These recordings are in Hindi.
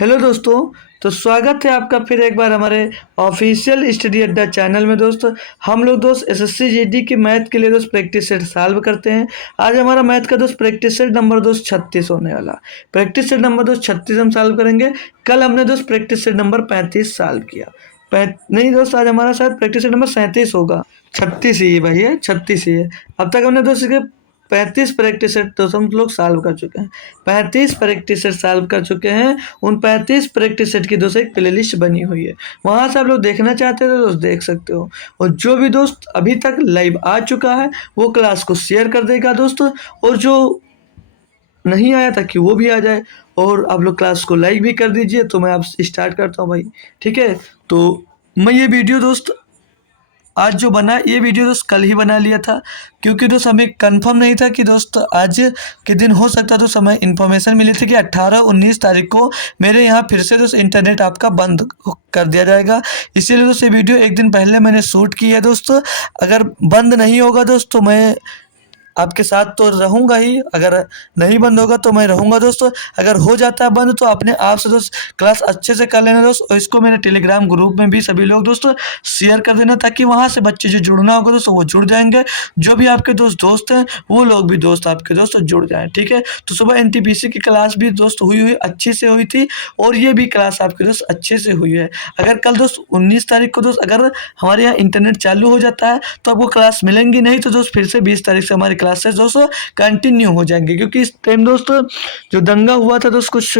हेलो दोस्तों। तो स्वागत है आपका फिर एक बार हमारे ऑफिशियल स्टडी अड्डा चैनल में। दोस्त हम लोग एसएससी जीडी की मैथ के लिए प्रैक्टिस सेट सॉल्व करते हैं। आज हमारा मैथ का प्रैक्टिस सेट नंबर 36 होने वाला। प्रैक्टिस सेट नंबर 36 हम सॉल्व करेंगे। कल हमने प्रैक्टिस सेट नंबर 35 सॉल्व किया। नहीं दोस्त, आज हमारा शायद प्रैक्टिस सेट नंबर 37 होगा। 36 ही है भाई, है 36 ही है। अब तक हमने इसके 35 प्रैक्टिस सेट तो हम लोग सॉल्व कर चुके हैं। 35 प्रैक्टिस सेट सॉल्व कर चुके हैं। उन 35 प्रैक्टिस सेट की एक प्लेलिस्ट बनी हुई है, वहां से आप लोग देखना चाहते हो तो दोस्त देख सकते हो। और जो भी दोस्त अभी तक लाइव आ चुका है वो क्लास को शेयर कर देगा दोस्त, और जो नहीं आया था कि वो भी आ जाए। और आप लोग क्लास को लाइक भी कर दीजिए। तो मैं आप स्टार्ट करता हूँ भाई, ठीक है। तो मैं ये वीडियो दोस्त आज जो बना, ये वीडियो दोस्त कल ही बना लिया था, क्योंकि दोस्त हमें कंफर्म नहीं था कि दोस्त आज के दिन हो सकता। तो हमें इन्फॉर्मेशन मिली थी कि 18-19 तारीख को मेरे यहाँ फिर से दोस्त इंटरनेट आपका बंद कर दिया जाएगा। इसीलिए दोस्त ये वीडियो एक दिन पहले मैंने शूट की है दोस्त। अगर बंद नहीं होगा दोस्त तो मैं आपके साथ तो रहूँगा ही, अगर नहीं बंद होगा तो मैं रहूँगा दोस्तों। अगर हो जाता है बंद तो अपने आप से दोस्त क्लास अच्छे से कर लेना दोस्त, और इसको मेरे टेलीग्राम ग्रुप में भी सभी लोग दोस्तों शेयर कर देना, ताकि वहाँ से बच्चे जो जुड़ना होगा दोस्तों वो जुड़ जाएंगे। जो भी आपके दोस्त हैं वो लोग भी दोस्त आपके दोस्त जुड़ जाएँ, ठीक है। तो सुबह एनटीपीसी की क्लास भी दोस्त हुई अच्छी से हुई थी, और ये भी क्लास आपके दोस्त अच्छे से हुई है। अगर कल दोस्त 19 तारीख को दोस्त अगर हमारे यहाँ इंटरनेट चालू हो जाता है तो आपको क्लास मिलेंगी, नहीं तो दोस्त फिर से 20 तारीख से हमारी क्लासेस दोस्तों कंटिन्यू हो जाएंगे। क्योंकि इस टाइम दोस्तों जो दंगा हुआ था दोस्त कुछ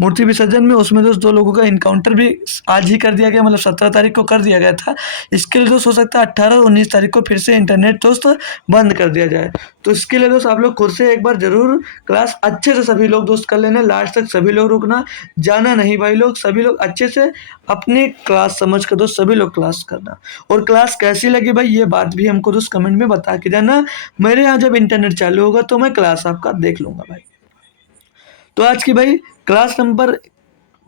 मूर्ति विसर्जन में, उसमें दोस्त 2 लोगों का इनकाउंटर भी आज ही कर दिया गया, मतलब 17 तारीख को कर दिया गया था। इसके लिए दोस्त हो सकता है 18 और 19 तारीख को फिर से इंटरनेट दोस्त बंद कर दिया जाए। तो इसके लिए दोस्त आप लोग खुद से एक बार जरूर क्लास अच्छे से सभी लोग दोस्त कर लेना, लास्ट तक सभी लोग रुकना, जाना नहीं भाई लोग। सभी लोग अच्छे से अपनी क्लास समझ कर दोस्त सभी लोग क्लास करना। और क्लास कैसी लगी भाई ये बात भी हमको दोस्त कमेंट में बता के जाना। मेरे यहाँ जब इंटरनेट चालू होगा तो मैं क्लास आपका देख लूंगा भाई। तो आज की भाई क्लास नंबर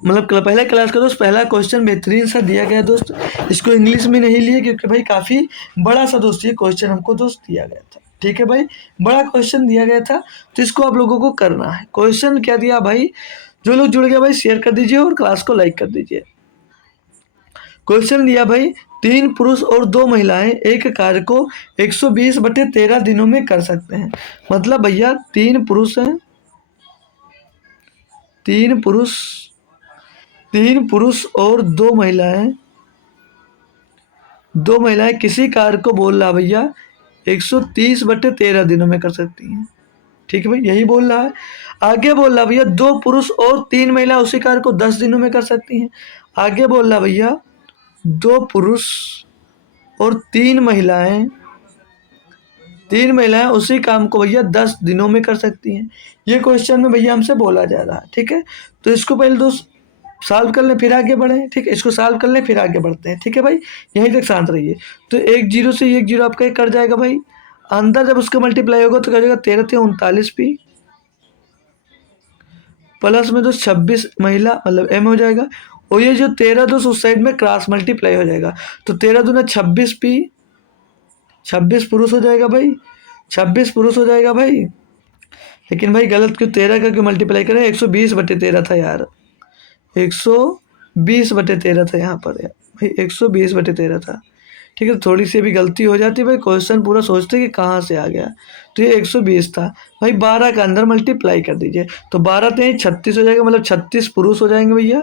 मतलब पहले क्लास का दोस्त पहला क्वेश्चन बेहतरीन सा दिया गया दोस्त। इसको इंग्लिश में नहीं लिए क्योंकि भाई काफ़ी बड़ा सा दोस्त ये क्वेश्चन हमको दोस्त दिया गया था, ठीक है भाई। बड़ा क्वेश्चन दिया गया था तो इसको आप लोगों को करना है। क्वेश्चन क्या दिया भाई, जो लोग जुड़ गए भाई शेयर कर दीजिए और क्लास को लाइक कर दीजिए। क्वेश्चन दिया भाई, 3 पुरुष और 2 महिलाएं एक कार्य को 120/13 दिनों में कर सकते हैं। मतलब भैया 3 पुरुष हैं, 3 पुरुष 3 पुरुष और 2 महिलाएं, 2 महिलाएं किसी कार्य को बोल रहा भैया 130/13 दिनों में कर सकती हैं, ठीक है भाई, यही बोल रहा है। आगे बोल रहा भैया 2 पुरुष और 3 महिला उसी कार्य को 10 दिनों में कर सकती हैं। आगे बोल रहा भैया 2 पुरुष और 3 महिलाएं उसी काम को भैया 10 दिनों में कर सकती हैं। ये क्वेश्चन में भैया हमसे बोला जा रहा है, ठीक है। तो इसको पहले दोस्त सॉल्व कर लें फिर आगे बढ़ें, ठीक है। इसको सॉल्व कर लें फिर आगे बढ़ते हैं, ठीक है भाई। यहीं तक शांत रहिए। तो 1 0 से 1 0 आपका कट जाएगा भाई। अंदर जब उसका मल्टीप्लाई होगा तो क्या हो जाएगा 13 39 पी प्लस में 26 महिला मतलब एम हो जाएगा। और ये जो 13 उस साइड में क्रॉस मल्टीप्लाई हो जाएगा, तो 13 दूना 26 पी, 26 पुरुष हो जाएगा भाई, 26 पुरुष हो जाएगा भाई। लेकिन भाई गलत क्यों, 13 का क्यों मल्टीप्लाई करें, 120/13 था यार, 120/13 था यहाँ पर यार भाई, 120/13 था, ठीक है। थोड़ी सी भी गलती हो जाती भाई, क्वेश्चन पूरा सोचते कि कहाँ से आ गया। तो ये 120 था भाई, 12 का अंदर मल्टीप्लाई कर दीजिए तो 12 3 36 हो जाएगा, मतलब 36 पुरुष हो जाएंगे भैया।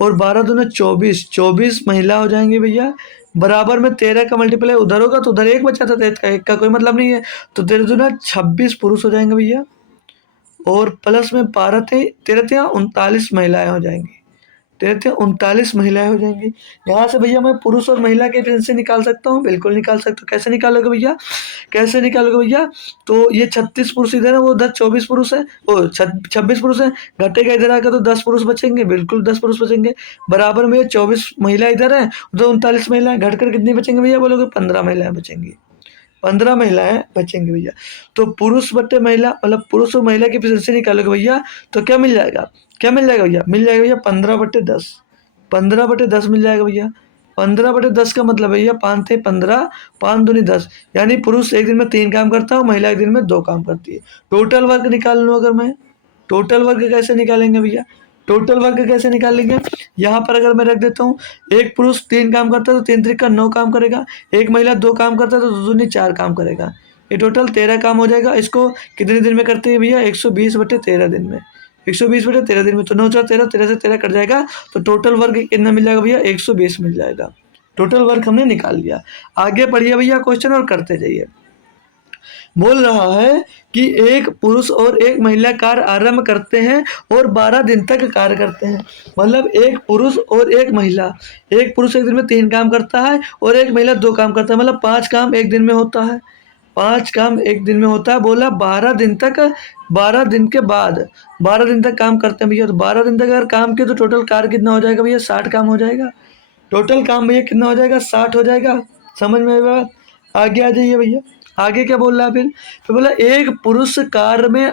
और 12 दूना 24, 24 महिला हो जाएंगी भैया। बराबर में 13 का मल्टीप्लाई उधर होगा तो उधर 1 बचा था, तो एक का कोई मतलब नहीं है, तो 13 दूना 26 पुरुष हो जाएंगे भैया। और प्लस में 12 थे 13 39 महिलाएं हो जाएंगी, 39 महिलाएं हो जाएंगी। यहाँ से भैया मैं पुरुष और महिला के एफिशिएंसी निकाल सकता हूँ, बिल्कुल निकाल सकता हूँ। कैसे निकालोगे भैया, कैसे निकालोगे भैया, तो ये 36 पुरुष इधर है, वो उधर 24 पुरुष है, वो 26 पुरुष है, घटेगा इधर आकर तो 10 पुरुष बचेंगे, बिल्कुल 10 पुरुष बचेंगे। बराबर में 24 महिला इधर है, उधर 39 महिलाएं, घटकर कितनी बचेंगे भैया बोलोगे, 15 महिलाएं बचेंगी, 15 महिलाएं बचेंगी भैया। तो पुरुष बटे महिला मतलब पुरुष और महिला की एफिशिएंसी निकालोगे भैया तो क्या मिल जाएगा, क्या मिल जाएगा भैया, मिल जाएगा भैया 15/10, 15/10 मिल जाएगा भैया। 15/10 का मतलब भैया 5 थे 15, 5 दूनी 10, यानी पुरुष एक दिन में 3 काम करता है, महिला एक दिन में 2 काम करती है। टोटल वर्क निकाल लूँ अगर मैं, टोटल वर्क कैसे निकालेंगे भैया, टोटल वर्क कैसे निकालेंगे, यहाँ पर अगर मैं रख देता हूँ, एक पुरुष 3 काम करता है तो 3 त्रिक का 9 काम करेगा, एक महिला 2 काम करता है तो 2 दूनी 4 काम करेगा, ये टोटल 13 काम हो जाएगा। इसको कितने दिन में करते हैं भैया, 120/13 दिन में, 120/13 दिन में। तो 9 4 13, 13 से 13 कट जाएगा, तो टोटल वर्क कितना मिल जाएगा भैया, 120 मिल जाएगा। टोटल वर्क हमने निकाल लिया। आगे पढ़िए भैया क्वेश्चन और करते जाइए। बोल रहा है कि एक पुरुष और एक महिला कार्य आरंभ करते हैं और 12 दिन तक कार्य करते हैं। मतलब एक पुरुष और एक महिला, एक पुरुष एक दिन में 3 काम करता है और एक महिला 2 काम करता है, मतलब 5 काम एक दिन में होता है, 5 काम एक दिन में होता है। बोला 12 दिन तक, 12 दिन के बाद 12 दिन तक काम करते हैं भैया। तो 12 दिन तक अगर काम किए तो टोटल कार्य कितना हो जाएगा भैया, 60 काम हो जाएगा। टोटल काम भैया कितना हो जाएगा, 60 हो जाएगा। समझ में आई बात। आगे आ जाइए भैया, आगे क्या बोल रहा है फिर, तो बोला एक पुरुष कार्य में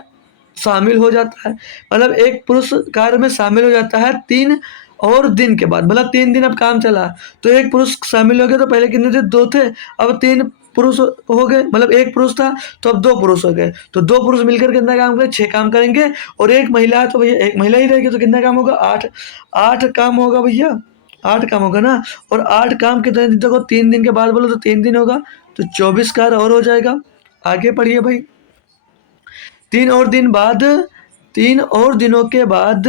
शामिल हो जाता है, मतलब एक पुरुष कार्य में शामिल हो जाता है 3 और दिन के बाद। मतलब 3 दिन अब काम चला तो एक पुरुष शामिल हो गया, तो पहले कितने थे, 2 थे, अब 3 पुरुष हो गए, मतलब एक पुरुष था तो अब 2 पुरुष हो गए। तो 2 पुरुष मिलकर कितना काम करें, 6 काम करेंगे, और एक महिला है तो भैया एक महिला ही रहेगी, तो कितना काम होगा, 8 काम होगा भैया, 8 काम होगा ना। और 8 काम कितने दिन तक हो, 3 दिन के बाद बोलो तो 3 दिन होगा, तो 24 कार्य और हो जाएगा। आगे पढ़िए भाई। 3 और दिनों के बाद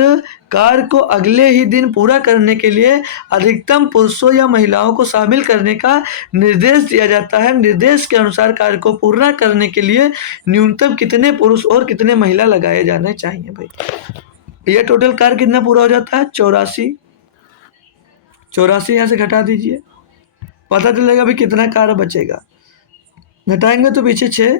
कार्य को अगले ही दिन पूरा करने के लिए अधिकतम पुरुषों या महिलाओं को शामिल करने का निर्देश दिया जाता है। निर्देश के अनुसार कार्य को पूरा करने के लिए न्यूनतम कितने पुरुष और कितने महिला लगाए जाने चाहिए भाई। यह टोटल कार्य कितना पूरा हो जाता है, 84। 84 यहाँ से घटा दीजिए, पता चलेगा भाई कितना कार्य बचेगा। घटाएंगे तो पीछे 6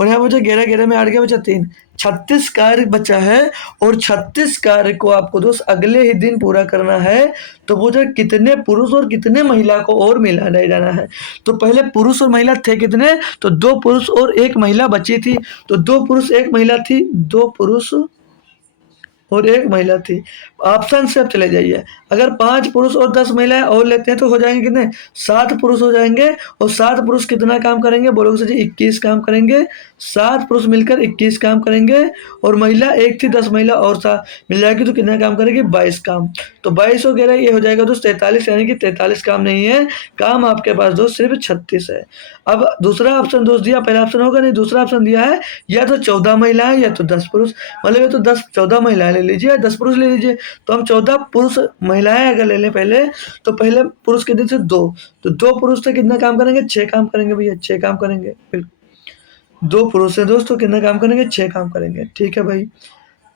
और यहाँ बचा 11, 11 में 8 गया, बचा 3, 36 कार्य बचा है। और 36 कार्य को आपको दोस्त अगले ही दिन पूरा करना है, तो वो जो कितने पुरुष और कितने महिला को और मिलाने जाना है। तो पहले पुरुष और महिला थे कितने, तो 2 पुरुष और 1 महिला बची थी, तो 2 पुरुष 1 महिला थी, 2 पुरुष और 1 महिला थी। ऑप्शन से अब चले जाइए, अगर 5 पुरुष और 10 महिलाएं और लेते हैं तो हो जाएंगे कितने, 7 पुरुष हो जाएंगे। और 7 पुरुष कितना काम करेंगे, बोलोगे सर जी 21 काम करेंगे। 7 पुरुष मिलकर 21 काम करेंगे, और महिला एक थी, 10 महिला और मिल जाएगी, तो कितना काम करेगी, 22 काम। तो 22 और 11 ये हो जाएगा दोस्त 43, यानी कि 43 काम नहीं है, काम आपके पास दोस्त सिर्फ 36 है। अब दूसरा ऑप्शन दोस्त दिया, पहला ऑप्शन होगा नहीं, दूसरा ऑप्शन दिया है या तो 14 महिलाएं या तो 10 पुरुष, मतलब ये तो 14 महिलाएं ले लीजिए, 10 पुरुष ले लीजिए। तो हम 14 पुरुष महिलाएं अगर ले लें पहले, तो पहले पुरुष कितने थे, 2, तो 2 पुरुष से कितना काम करेंगे, 6 काम करेंगे भैया, 6 काम करेंगे। फिर 2 पुरुष है दोस्तों, कितना काम करेंगे, 6 काम करेंगे, ठीक है भाई।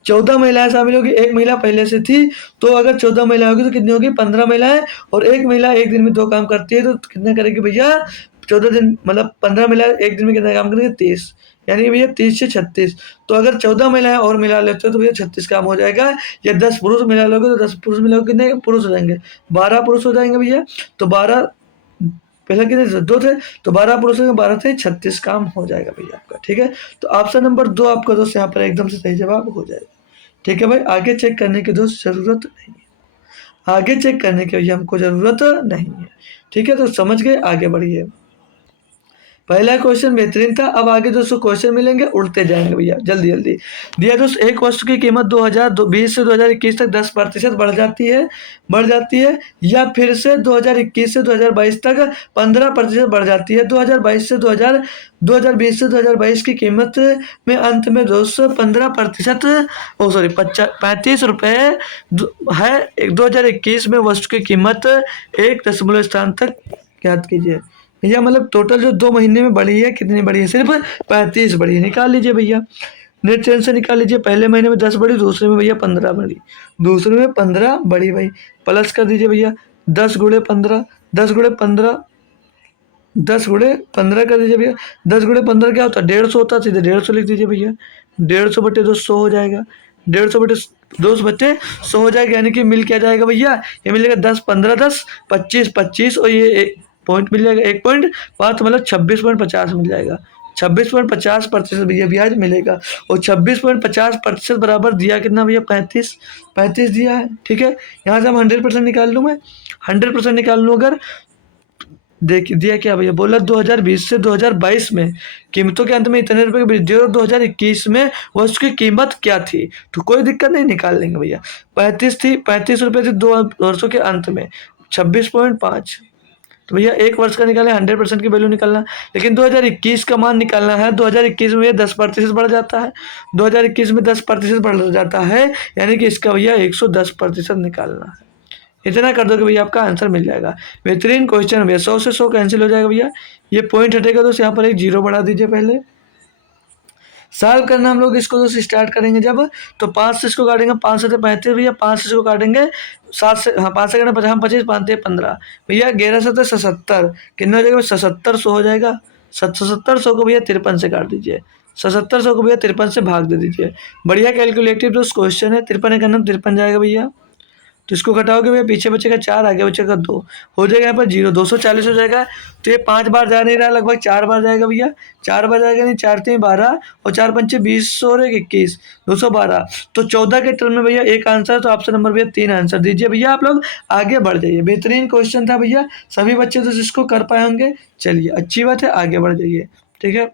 14 महिलाएं शामिल होगी, एक महिला पहले से थी, तो अगर 14 महिला होगी तो कितनी होगी, 15 महिलाएं। और एक महिला एक दिन में 2 काम करती है, तो कितना करेगी भैया, 14 दिन, मतलब 15 महिलाएं एक दिन में कितना काम करेंगे, 30, यानी भैया 30 से 36। तो अगर 14 महिलाएं और मिला लेते हो तो भैया 36 काम हो जाएगा। या 10 पुरुष मिला लोगे तो 10 पुरुष मिलाओगे, कितने पुरुष हो जाएंगे, 12 पुरुष हो जाएंगे भैया। तो 12 पहले कितने 2 थे, तो 12 पुरुषों में 12 थे, 36 काम हो जाएगा भैया आपका, ठीक है। तो ऑप्शन नंबर 2 आपका दोस्त यहाँ पर एकदम से सही जवाब हो जाएगा, ठीक है भाई। आगे चेक करने की दोस्त जरूरत नहीं है, आगे चेक करने की भैया हमको जरूरत नहीं है, ठीक है। तो समझ गए, आगे बढ़िए। पहला क्वेश्चन बेहतरीन था। अब आगे दोस्तों क्वेश्चन मिलेंगे, उड़ते जाएंगे भैया, जल्दी जल्दी। दिया दोस्त, एक वस्तु की कीमत 2020 से 2021 तक 10% बढ़ जाती है, या फिर से 2021 से 2022 तक 15% बढ़ जाती है। 2020 से 2022 की कीमत में अंत में दोस्तों 15%, 35 रुपये है। 2021 में वस्तु की कीमत 1 दशमलव स्थान तक याद कीजिए भैया, मतलब टोटल जो 2 महीने में बढ़ी है, कितनी बढ़ी है, सिर्फ 35 बढ़ी है। निकाल लीजिए भैया, नेट चैन से निकाल लीजिए। पहले महीने में 10 बढ़ी, दूसरे में भैया 15 बढ़ी, दूसरे में 15 बढ़ी भाई। प्लस कर दीजिए भैया, 10 गुणे 15, 10 गुणे 15, 10 गुणे 15 कर दीजिए भैया। 10 गुणे 15 क्या होता है, 150 होता है, सीधे 150 लिख दीजिए भैया। 150/200 हो जाएगा, 150/200 हो जाएगा, यानी कि मिल क्या जाएगा भैया, ये मिलेगा 10, 15, 10, 25, 25, और ये पॉइंट मिल जाएगा 1.5, मतलब 26.50 मिल जाएगा। 26.50% भैया ब्याज मिलेगा। और 26.50% बराबर दिया कितना भैया, 35 दिया है, ठीक है। यहाँ से हम 100% निकाल लूँ, मैं 100% निकाल लूँ अगर, देख दिया क्या भैया, बोला 2020 से 2022 में कीमतों के अंत में इतने रुपए की वृद्धि और 2021 में वह उसकी कीमत क्या थी। तो कोई दिक्कत नहीं, निकाल लेंगे भैया। 35 रुपए थी 2 वर्षों के अंत में, 26.5। तो भैया 1 वर्ष का निकाले, 100% की वैल्यू निकालना। लेकिन 2021 का मान निकालना है। 2021 में ये 10% बढ़ जाता है, 2021 में 10% बढ़ जाता है, यानी कि इसका भैया 110% निकालना है। इतना कर दोगे भैया आपका आंसर मिल जाएगा। बेहतरीन क्वेश्चन भैया, 100 से 100 कैंसिल हो जाएगा भैया। ये पॉइंट हटेगा तो यहाँ पर एक जीरो बढ़ा दीजिए पहले। सॉल्व करना हम लोग इसको दोस्त स्टार्ट करेंगे जब, तो 5 से इसको काटेंगे, 5 से 35 भैया, 5 से इसको काटेंगे 7 से, हाँ 5 से काटेंगे 50, हम 25 5 15 भैया, 11 7 77 कितना हो जाएगा, 7700 हो जाएगा। 7700 को भैया 53 से काट दीजिए, 7700 को भैया 53 से भाग दे दीजिए। बढ़िया कैलकुलेटिव दोस्त क्वेश्चन है। 53 का नाम 53 जाएगा भैया, तो इसको घटाओगे भैया, पीछे बचेगा 4, आगे बचेगा 2, हो जाएगा यहाँ पर 0, 240 हो जाएगा। तो ये 5 बार जा नहीं रहा, लगभग 4 बार जाएगा भैया, 4 बार जाएगा, नहीं 4 3 12 और 4 पंचे 20 और 21, 212। तो 14 के टर्म में भैया एक आंसर, तो ऑप्शन नंबर भैया 3 आंसर दीजिए भैया, आप लोग आगे बढ़ जाइए। बेहतरीन क्वेश्चन था भैया, सभी बच्चे तो इसको कर पाए होंगे। चलिए अच्छी बात है, आगे बढ़ जाइए, ठीक है।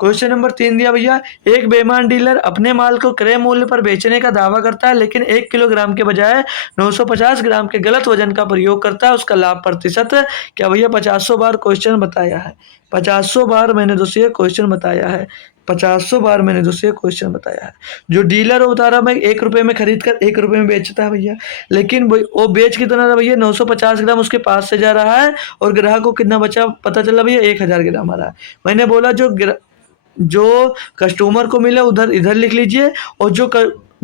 क्वेश्चन नंबर 3 दिया भैया, एक बेईमान डीलर अपने माल को क्रय मूल्य पर बेचने का दावा करता है, लेकिन 1 किलोग्राम के बजाय 950 ग्राम के गलत वजन का प्रयोग करता है। उसका लाभ प्रतिशत क्या भैया, 50 बार क्वेश्चन बताया है, 50 बार मैंने दोस्तों ये क्वेश्चन बताया है, 50 बार मैंने दोस्तों ये क्वेश्चन बताया है। जो डीलर बता रहा मैं 1 रुपये में खरीद कर 1 रुपये में बेचता है भैया, लेकिन वो बेच कितना रहा भैया, 950 ग्राम उसके पास से जा रहा है, और ग्राहक को कितना बचा पता चला भैया, 1000 ग्राम आ रहा है। मैंने बोला जो कस्टमर को मिला उधर इधर लिख लीजिए, और जो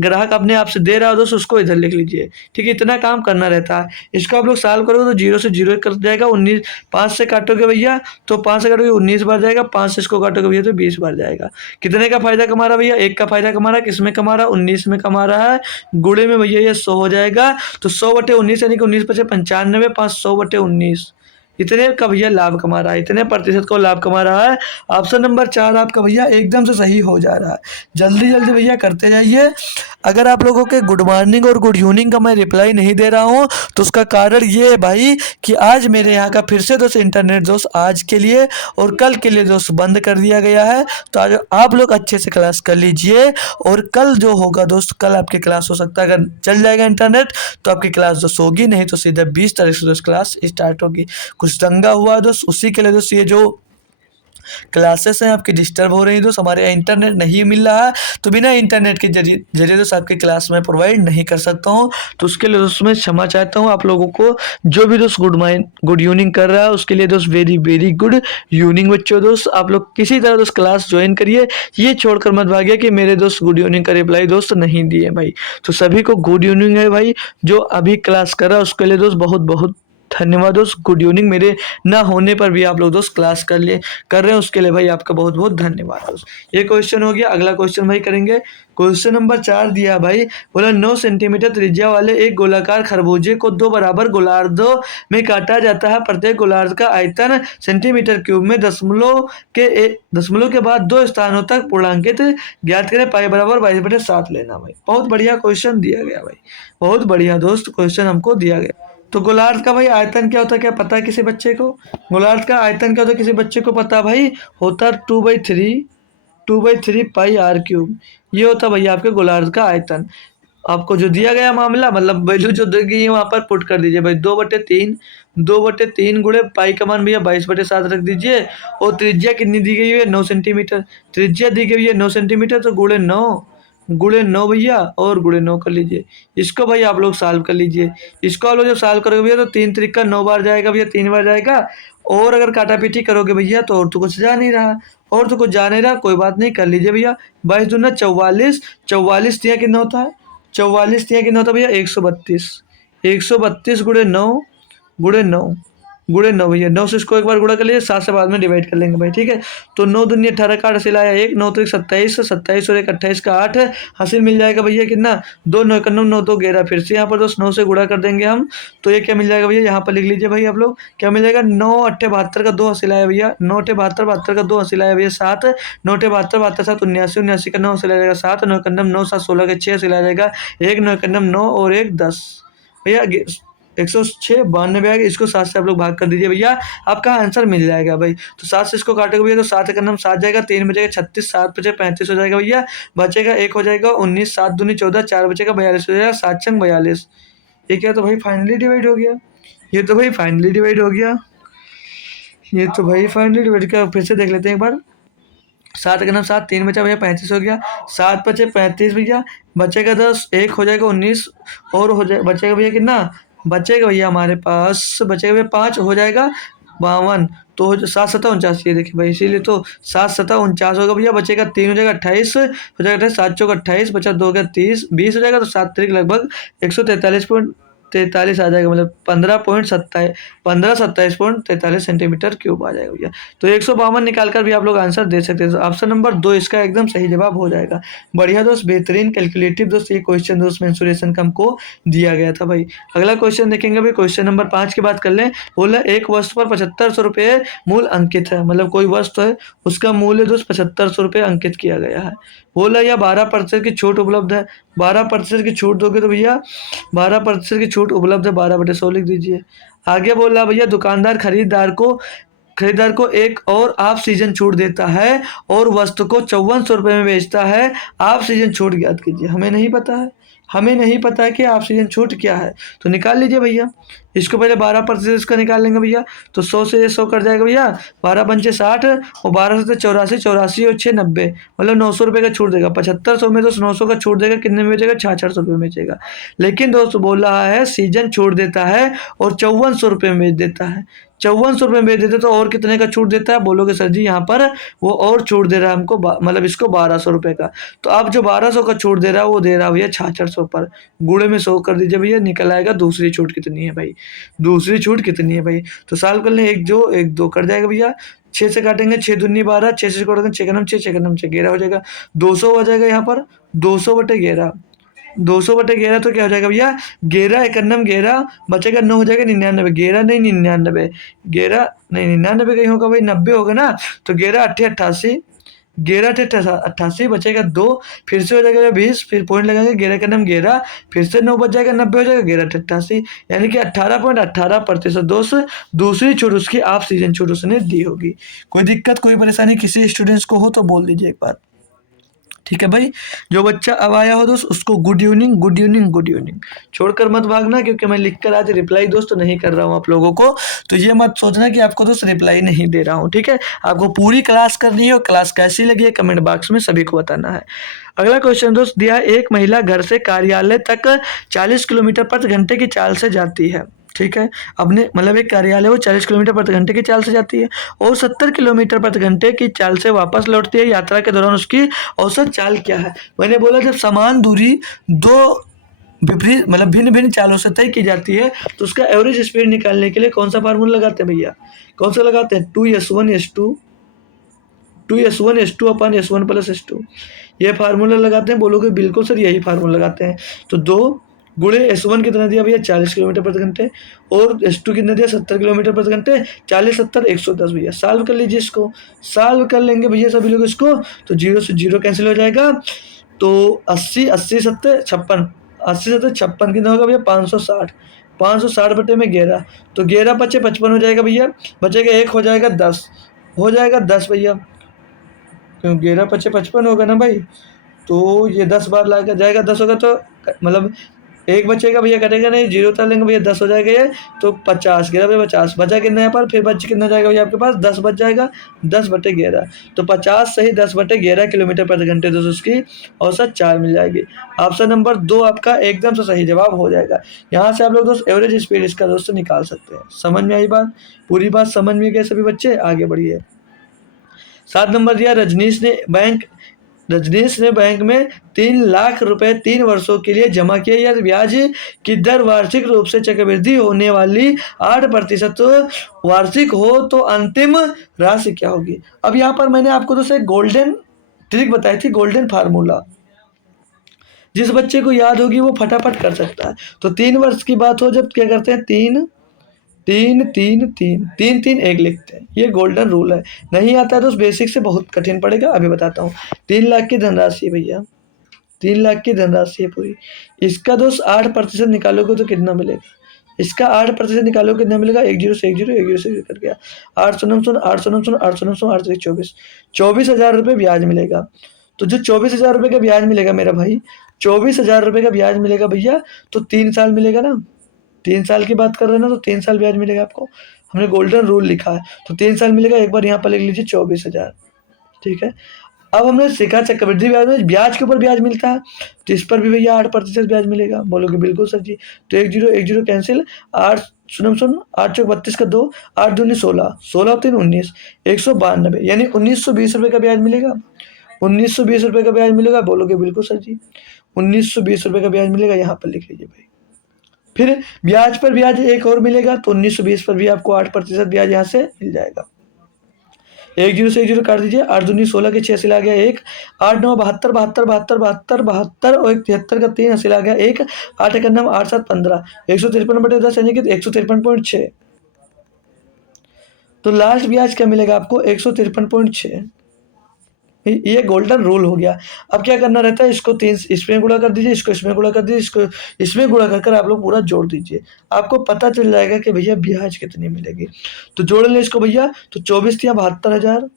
ग्राहक अपने आप से दे रहा हो दोस्त उसको इधर लिख लीजिए, ठीक है। इतना काम करना रहता है। इसको आप लोग सॉल्व करोगे तो 0 से 0 कर जाएगा, 19 5 से काटोगे भैया तो 5 से काटोगे 19 बार जाएगा, 5 से इसको काटोगे भैया तो 20 बार जाएगा। कितने का फायदा कमा रहा भैया, 1 का फायदा कमा रहा है। किसमें कमा रहा है, 19 में कमा रहा है। गुणे में भैया ये 100 हो जाएगा, तो 100/19 यानी कि 19 पचे 95, 500/19 इतने का भैया लाभ कमा रहा है, इतने प्रतिशत को लाभ कमा रहा है। ऑप्शन नंबर 4 आपका भैया एकदम से सही हो जा रहा है। जल्दी जल्दी भैया करते जाइए। अगर आप लोगों के गुड मॉर्निंग और गुड इवनिंग का मैं रिप्लाई नहीं दे रहा हूँ तो उसका कारण ये है भाई कि आज मेरे यहाँ का फिर से दोस्त इंटरनेट दोस्त आज के लिए और कल के लिए दोस्त बंद कर दिया गया है। तो आज आप लोग अच्छे से क्लास कर लीजिए, और कल जो होगा दोस्त, कल आपकी क्लास हो सकता है अगर चल जाएगा इंटरनेट तो आपकी क्लास दोस्त होगी, नहीं तो सीधे 20 तारीख से दोस्त क्लास स्टार्ट होगी। कुछ दंगा हुआ दोस्त, उसी के लिए दोस्त ये जो क्लासेस हैं आपकी डिस्टर्ब हो रही है दोस्त, हमारे यहाँ इंटरनेट नहीं मिल रहा है, तो बिना इंटरनेट के जरिए दोस्त आपकी क्लास में प्रोवाइड नहीं कर सकता हूँ। तो उसके लिए दोस्त मैं क्षमा चाहता हूँ आप लोगों को। जो भी दोस्त गुड इवनिंग कर रहा है उसके लिए दोस्त वेरी वेरी गुड इवनिंग बच्चों। दोस्त आप लोग किसी तरह दोस्त क्लास ज्वाइन करिए, ये छोड़कर मत भागिए कि मेरे दोस्त गुड इवनिंग का रिप्लाई दोस्त नहीं दिए भाई। तो सभी को गुड इवनिंग है भाई, जो अभी क्लास कर रहा है उसके लिए दोस्त बहुत बहुत धन्यवाद दोस्त। गुड इवनिंग, मेरे ना होने पर भी आप लोग दोस्त क्लास कर रहे हैं, उसके लिए भाई आपका बहुत बहुत धन्यवाद दोस्त। ये क्वेश्चन हो गया। अगला क्वेश्चन भाई करेंगे। क्वेश्चन नंबर 4 दिया भाई, बोला 9 सेंटीमीटर त्रिज्या वाले एक गोलाकार खरबूजे को 2 बराबर गोलार्धों में काटा जाता है। प्रत्येक गोलार्ध का आयतन सेंटीमीटर क्यूब में दशमलव के बाद 2 स्थानों तक पूर्णांकित ज्ञात करें। पाई बराबर 22/7 लेना भाई। बहुत बढ़िया क्वेश्चन दिया गया भाई, बहुत बढ़िया दोस्त क्वेश्चन हमको दिया गया। तो गोलार्ध का भाई आयतन क्या होता है, क्या पता है किसी बच्चे को? गोलार्ध का आयतन क्या होता है, किसी बच्चे को पता भाई? होता 2/3 पाई r क्यूब। ये होता भैया आपके गोलार्ध का आयतन। आपको जो दिया गया मामला मतलब वैल्यू जो दी गई है वहाँ पर पुट कर दीजिए भाई, 2/3 गुणे पाई का मान भैया 22/7 रख दीजिए। और त्रिज्या कितनी दी गई है, 9 सेंटीमीटर त्रिज्या दी गई है, 9 सेंटीमीटर, तो गुणे 9 भैया और गुणे 9 कर लीजिए। इसको भाई आप लोग सॉल्व कर लीजिए। इसको आप लोग जब सॉल्व करोगे भैया तो 3 त्रिक का 9 बार जाएगा भैया, 3 बार जाएगा। और अगर काटा पीटी करोगे भैया तो और तो कुछ जा नहीं रहा, कोई बात नहीं, कर लीजिए भैया। 22 दूना 44, 44 तिया कितना होता है, 44 तिया कितना होता है भैया, 132, 132 गुणे 9 भैया। 9 से इसको एक बार गुणा कर लीजिए, 7 से बाद में डिवाइड कर लेंगे भाई, ठीक है। तो 9 दूनी 18 का 8 हासिल आया 1, 9 तो 27, 27 और 1 28 का 8 हासिल मिल जाएगा भैया कितना, 2 9 1 9 तो 11। फिर से यहाँ पर दोस्त 9 से गुणा कर देंगे हम, तो ये क्या मिल जाएगा भैया, यहाँ पर लिख लीजिए भाई आप लोग, क्या मिल जाएगा, 9 8 72 का 2 हासिल आया भैया, 9 8 72 72 का 2 हासिल आया भैया 7, 9 8 72 72 7 79 79 का 9 हासिल आ जाएगा 7, 9 9 9 7 16 का 6 हासिल आ जाएगा 1, 9 9 9 और 1 10 भैया। 106 92 आएगा, इसको 7 से आप लोग भाग कर दीजिए भैया, आपका आंसर मिल जाएगा भाई। तो 7 से इसको काटोगे भैया तो 7 एक नम 7 जाएगा, 3 बचेगा 36, 7 बचे 35 हो जाएगा भैया, बचेगा 1 हो जाएगा 19, 7 दूनी 14, 4 बचेगा 42 हो जाएगा, 7 छंग 42। ये क्या तो भाई फाइनली डिवाइड हो गया, ये तो भाई फाइनली डिवाइड हो गया, ये तो भाई फाइनली डिवाइड किया। फिर से देख लेते हैं एक बार, 7 के नाम 7, 3 बचा भैया 35 हो गया, 7 बचे 35 भैया, बचेगा 10, 1 हो जाएगा 19 और हो जाए बचेगा भैया कितना, बचेगा भैया हमारे पास बचेगा भैया 5 हो जाएगा 52। तो 7 7 49, ये देखिए भाई, इसीलिए तो 7 7 49 होगा भैया, बचेगा 3 हो जाएगा 28 हो जाएगा 28, 7 चौक 28 बचा 2 हो गया 30, 20 हो जाएगा, तो 7 तरीक लगभग 143.43 आ जाएगा, मतलब 15.27 सेंटीमीटर क्यूब आ जाएगा भैया। तो 152 निकाल कर भी आप लोग आंसर दे सकते हैं। तो ऑप्शन नंबर 2 इसका एकदम सही जवाब हो जाएगा। बढ़िया दोस्त, बेहतरीन कैलकुलेटिव दोस्त ये क्वेश्चन दोस्त मेंसुरेशन का हमको दिया गया था भाई। अगला क्वेश्चन देखेंगे भाई, क्वेश्चन नंबर 5 की बात कर लें। बोला एक वस्तु पर 7500 रुपये मूल अंकित है, मतलब कोई वस्तु है उसका मूल्य दोस्त 7500 रुपये अंकित किया गया है। बोला या 12% की छूट उपलब्ध है, 12% की छूट दोगे तो भैया 12% की छूट उपलब्ध है, 12/100 लिख दीजिए। आगे बोल रहा भैया दुकानदार खरीदार को एक और ऑफ सीजन छूट देता है और वस्तु को 5400 रुपये में बेचता है। ऑफ सीजन छूट ज्ञात कीजिए। हमें नहीं पता है, हमें नहीं पता है कि ऑफ सीजन छूट क्या है, तो निकाल लीजिए भैया। इसको पहले 12% इसका निकाल लेंगे भैया, तो 100 से ये 100 कट जाएगा भैया, 12 पंचे 60 और 12 से 84, 84 और 6 90, मतलब 900 रुपये का छूट देगा। 7500 में तो 900 का छूट देगा, कितने में बेचेगा, 6600 रुपये में बेचेगा। लेकिन दोस्त बोल रहा है सीजन छूट देता है और 5400 रुपये में बेच देता है। 5400 रुपये में बेच देता है तो और कितने का छूट देता है, बोलोगे सर जी यहाँ पर वो और छूट दे रहा है हमको, मतलब इसको 1200 रुपये का। तो अब जो 1200 का छूट दे रहा है वो दे रहा है भैया 6600 पर, गुणे में 100 कर दीजिए भैया, निकल आएगा दूसरी छूट कितनी है भाई, दूसरी छूट कितनी है भाई। तो सॉल्व कर लें, 1 जो 1 2 कट जाएगा भैया, 6 से काटेंगे 6 दूनी 12, 6 से काटेंगे 6 का नाम 6, 6 का नाम 6, 11 हो जाएगा। 200 हो जाएगा यहाँ पर, 200/11, 200/11 तो क्या हो जाएगा भैया, 11 एकन्नम 11 बचेगा 9 हो जाएगा 99, 11 नहीं 99, 11 नहीं 99 कहीं होगा भाई, 90 होगा ना। तो 11 8 88, 11 8 88 बचेगा 2, फिर से हो जाएगा 20, फिर पॉइंट लगाएंगे 11 का नाम 11, फिर से 9 बच जाएगा 90 हो जाएगा 11 88, यानी कि 18.18% दोस्त दूसरी छूट उसकी ऑफ सीजन छूट उसने दी होगी। कोई दिक्कत कोई परेशानी किसी स्टूडेंट्स को हो तो बोल दीजिए एक बार, ठीक है भाई। जो बच्चा अब आया हो दोस्त उसको good evening, good evening, good evening. छोड़कर मत भागना, क्योंकि मैं लिखकर आज रिप्लाई दोस्त नहीं कर रहा हूँ आप लोगों को, तो ये मत सोचना कि आपको दोस्त रिप्लाई नहीं दे रहा हूँ, ठीक है। आपको पूरी क्लास करनी है और क्लास कैसी लगी है कमेंट बॉक्स में सभी को बताना है। अगला क्वेश्चन दोस्त दिया है, एक महिला घर से कार्यालय तक 40 किलोमीटर प्रति घंटे की चाल से जाती है, ठीक है। अपने मतलब एक कार्यालय वो 40 किलोमीटर प्रति घंटे की चाल से जाती है और 70 किलोमीटर प्रति घंटे की चाल से वापस लौटती है। यात्रा के दौरान उसकी औसत चाल क्या है। मैंने बोला जब समान दूरी दो विपरीत मतलब भिन्न भिन्न चालों से तय की जाती है तो उसका एवरेज स्पीड निकालने के लिए कौन सा फार्मूला लगाते हैं भैया, कौन सा लगाते हैं, 2s1 अपन s1 प्लस s2, ये फार्मूला लगाते हैं। बोलोगे बिल्कुल सर यही फार्मूला लगाते हैं। तो 2 गुणे S1 कितना दिया भैया 40 किलोमीटर प्रति घंटे और S2 कितना दिया 70 किलोमीटर प्रति घंटे, 40 70 110 भैया। सॉल्व कर लीजिए, इसको सॉल्व कर लेंगे भैया सभी लोग इसको, तो 0 से 0 कैंसिल हो जाएगा। तो 80 80 70 56, 80 70 56 कितना होगा भैया 560, 560/11, तो 11 बचे 55 हो जाएगा भैया, बचेगा 1 हो जाएगा 10, हो जाएगा 10 भैया, क्यों 11 बचे 55 होगा ना भाई, तो ये 10 बार ला जाएगा 10 होगा, तो मतलब 1 बचेगा भैया, कटेगा नहीं, 0 उतार लेंगे भैया 10 हो जाएगा ये, तो 50 11 भैया 50 बचा कितना यहाँ पर, फिर बच कितना जाएगा भैया आपके पास 10 बच जाएगा, 10/11, तो 50 सही 10/11 किलोमीटर प्रति घंटे दोस्तों उसकी औसत चाल मिल जाएगी। ऑप्शन नंबर 2 आपका एकदम से सही जवाब हो जाएगा। यहाँ से आप लोग दोस्त एवरेज स्पीड इसका दोस्तों निकाल सकते हैं। समझ में आई बात, पूरी बात समझ में गए सभी बच्चे, आगे बढ़िए। 7 नंबर दिया, रजनीश ने बैंक में 3 लाख रुपए 3 वर्षों के लिए जमा किए। यदि ब्याज की दर वार्षिक रूप से चक्रवृद्धि होने वाली 8% वार्षिक हो तो अंतिम राशि क्या होगी। अब यहाँ पर मैंने आपको दोस्तों एक गोल्डन ट्रिक बताई थी, गोल्डन फार्मूला, जिस बच्चे को याद होगी वो फटाफट कर सकता है। तो 3 वर्ष की बात हो जब क्या करते हैं, 3 3 3 3 3 3 1 लिखते हैं, ये गोल्डन रूल है। नहीं आता है तो उस बेसिक से बहुत कठिन पड़ेगा, अभी बताता हूँ। 3 लाख की धनराशि भैया, 3 लाख की धनराशि है पूरी, इसका दोस्त 8% निकालोगे तो कितना मिलेगा, इसका 8% निकालो कितना मिलेगा, 1 0 से 1 0, 1 0 से 1 0 कट गया, 8 24,000 रुपये ब्याज मिलेगा। तो जो 24,000 रुपये का ब्याज मिलेगा मेरा भाई, 24,000 रुपये का ब्याज मिलेगा भैया, तो 3 साल मिलेगा ना, 3 साल की बात कर रहे हैं ना, तो 3 साल ब्याज मिलेगा आपको। हमने गोल्डन रूल लिखा है, तो 3 साल मिलेगा। एक बार यहाँ पर लिख लीजिए 24,000, ठीक है। अब हमने सीखा चक्रवृद्धि ब्याज में ब्याज के ऊपर ब्याज मिलता है, तो इस पर भी भैया 8% ब्याज मिलेगा। बोलोगे बिल्कुल सर जी। तो 1 0 कैंसिल, 8 सुन 8 चौक 32 का 2, 8 दूनी 16, 16 3 19, 192, यानी 1920 रुपये का ब्याज मिलेगा। 1920 रुपये का ब्याज मिलेगा। बोलोगे बिल्कुल सर जी, 1920 रुपये का ब्याज मिलेगा। यहाँ पर लिख लीजिए भाई। फिर ब्याज पर ब्याज एक और मिलेगा, तो 1920 पर भी आपको 8% ब्याज यहाँ से मिल जाएगा। 1 0 से 1 0 काट दीजिए, 8 दूनी 16 के 6 हासिल आ गया 1, 8 9 72 72 72 72 72 और 73 का 3 हासिल आ गया 1, 8 1 9 8 7 15, 153/10 यानी कि 153.6। तो लास्ट ब्याज क्या मिलेगा आपको, 153.6। ये गोल्डन रूल हो गया। अब क्या करना रहता है, इसको 3 इसमें गुणा कर दीजिए, इसको इसमें गुणा कर दीजिए, इसको इसमें गुणा कर कर आप लोग पूरा जोड़ दीजिए, आपको पता चल जाएगा कि भैया ब्याज कितनी मिलेगी। तो जोड़ लें इसको भैया, तो 24 या 72,000,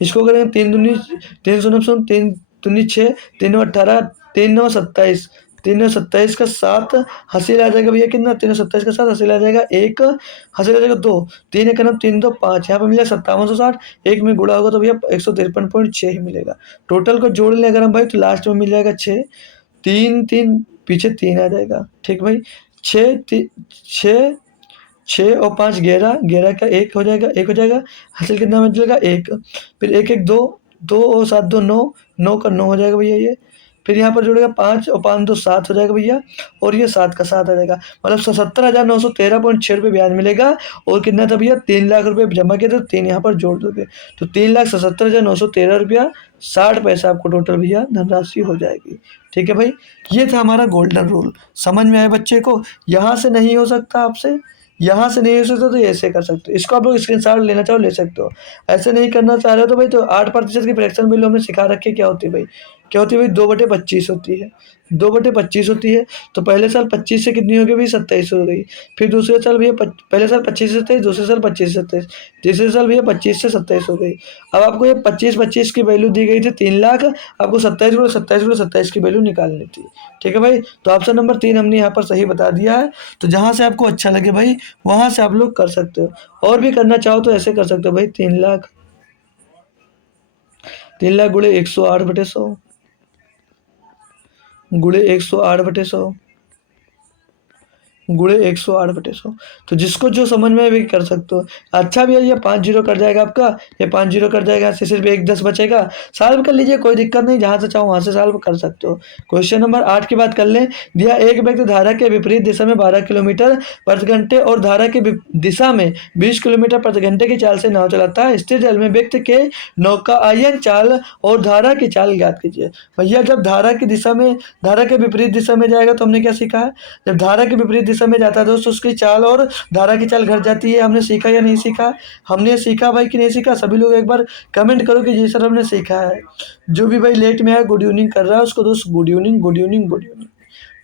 इसको करेंगे 3 दूनी 3 शून्य 3 दूनी 6, 3 9 18, 3 9 27, 3 9 27 का 7 हासिल आ जाएगा भैया कितना, 3 9 27 का 7 हासिल आ जाएगा 1, हासिल आ जाएगा 2, 3 1 9 3 2 5, यहाँ पर मिलेगा 5760, 1 में गुणा होगा तो भैया 153.6 ही मिलेगा। टोटल को जोड़ लें अगर हम भाई, तो लास्ट में मिल जाएगा 6, 3 3 पीछे 3 आ जाएगा, ठीक भाई। 6 6 6 और 5 11, 11 का 1 हो जाएगा, 1 हो जाएगा, हासिल कितना मिलेगा 1, फिर 1 1 2, 2 और 7 2 9, 9 का 9 हो जाएगा भैया ये। फिर यहाँ पर जुड़ेगा 5 और 5 2 7 हो जाएगा भैया, और ये 7 का 7 आ जाएगा, मतलब 77,913.6 रुपये ब्याज मिलेगा। और कितना था भैया, 3 लाख रुपये जमा किए तो 3 यहाँ पर जोड़ दोगे, तो 3,77,913 रुपया 60 पैसा आपको टोटल भैया धनराशि हो जाएगी। ठीक है भाई, ये था हमारा गोल्डन रूल। समझ में आया बच्चे को? यहाँ से नहीं हो सकता आपसे, यहाँ से नहीं हो सकता तो ऐसे कर सकते हो। इसको आप लोग स्क्रीनशॉट लेना चाहो ले सकते हो, ऐसे नहीं करना चाह रहे हो तो भाई, तो 8% की फ्रैक्शन वैल्यू हमने सिखा रखी है। क्या होती है भाई, क्या होती है भाई, 2/25 होती है, 2/25 होती है। तो पहले साल 25 से कितनी हो गई भाई, 27 हो गई। फिर दूसरे साल भैया पहले साल 25 से 27, दूसरे साल 25 से 27, तीसरे साल भैया 25 से 27 हो गई। अब आपको ये 25 की वैल्यू दी गई थी 3 लाख, आपको 27 की वैल्यू निकालनी थी। ठीक है भाई, तो ऑप्शन नंबर 3 हमने यहाँ पर सही बता दिया है। तो जहाँ से आपको अच्छा लगे भाई, वहाँ से आप लोग कर सकते हो। और भी करना चाहो तो ऐसे कर सकते हो भाई, 3 लाख गुणे 108/100 गुणे 108/100 गुणे 108/100। तो जिसको जो समझ में भी कर सकते हो। अच्छा भैया, ये 5 0 कट जाएगा आपका, ये 5 0 कट जाएगा, यहाँ से सिर्फ 1 10 बचेगा। सॉल्व कर लीजिए, कोई दिक्कत नहीं, जहाँ से चाहो वहाँ से सॉल्व कर सकते हो। क्वेश्चन नंबर 8 की बात कर लें। दिया, एक व्यक्ति धारा के विपरीत दिशा में 12 किलोमीटर प्रति घंटे और धारा के दिशा में 20 किलोमीटर प्रति घंटे की चाल से नाव चलाता है। स्थिर जल में व्यक्ति के नौकायन चाल और धारा की चाल ज्ञात कीजिए। भैया, जब धारा की दिशा में, धारा के विपरीत दिशा में जाएगा तो हमने क्या सीखा है, जब धारा के विपरीत दिशा में जाता है दोस्तों, उसकी चाल और धारा की चाल घट जाती है। हमने सीखा या नहीं सीखा? हमने सीखा भाई कि नहीं सीखा? सभी लोग एक बार कमेंट करो कि जी सर हमने सीखा है। जो भी भाई लेट में आया गुड इवनिंग कर रहा है उसको दोस्त good evening, good evening, good evening.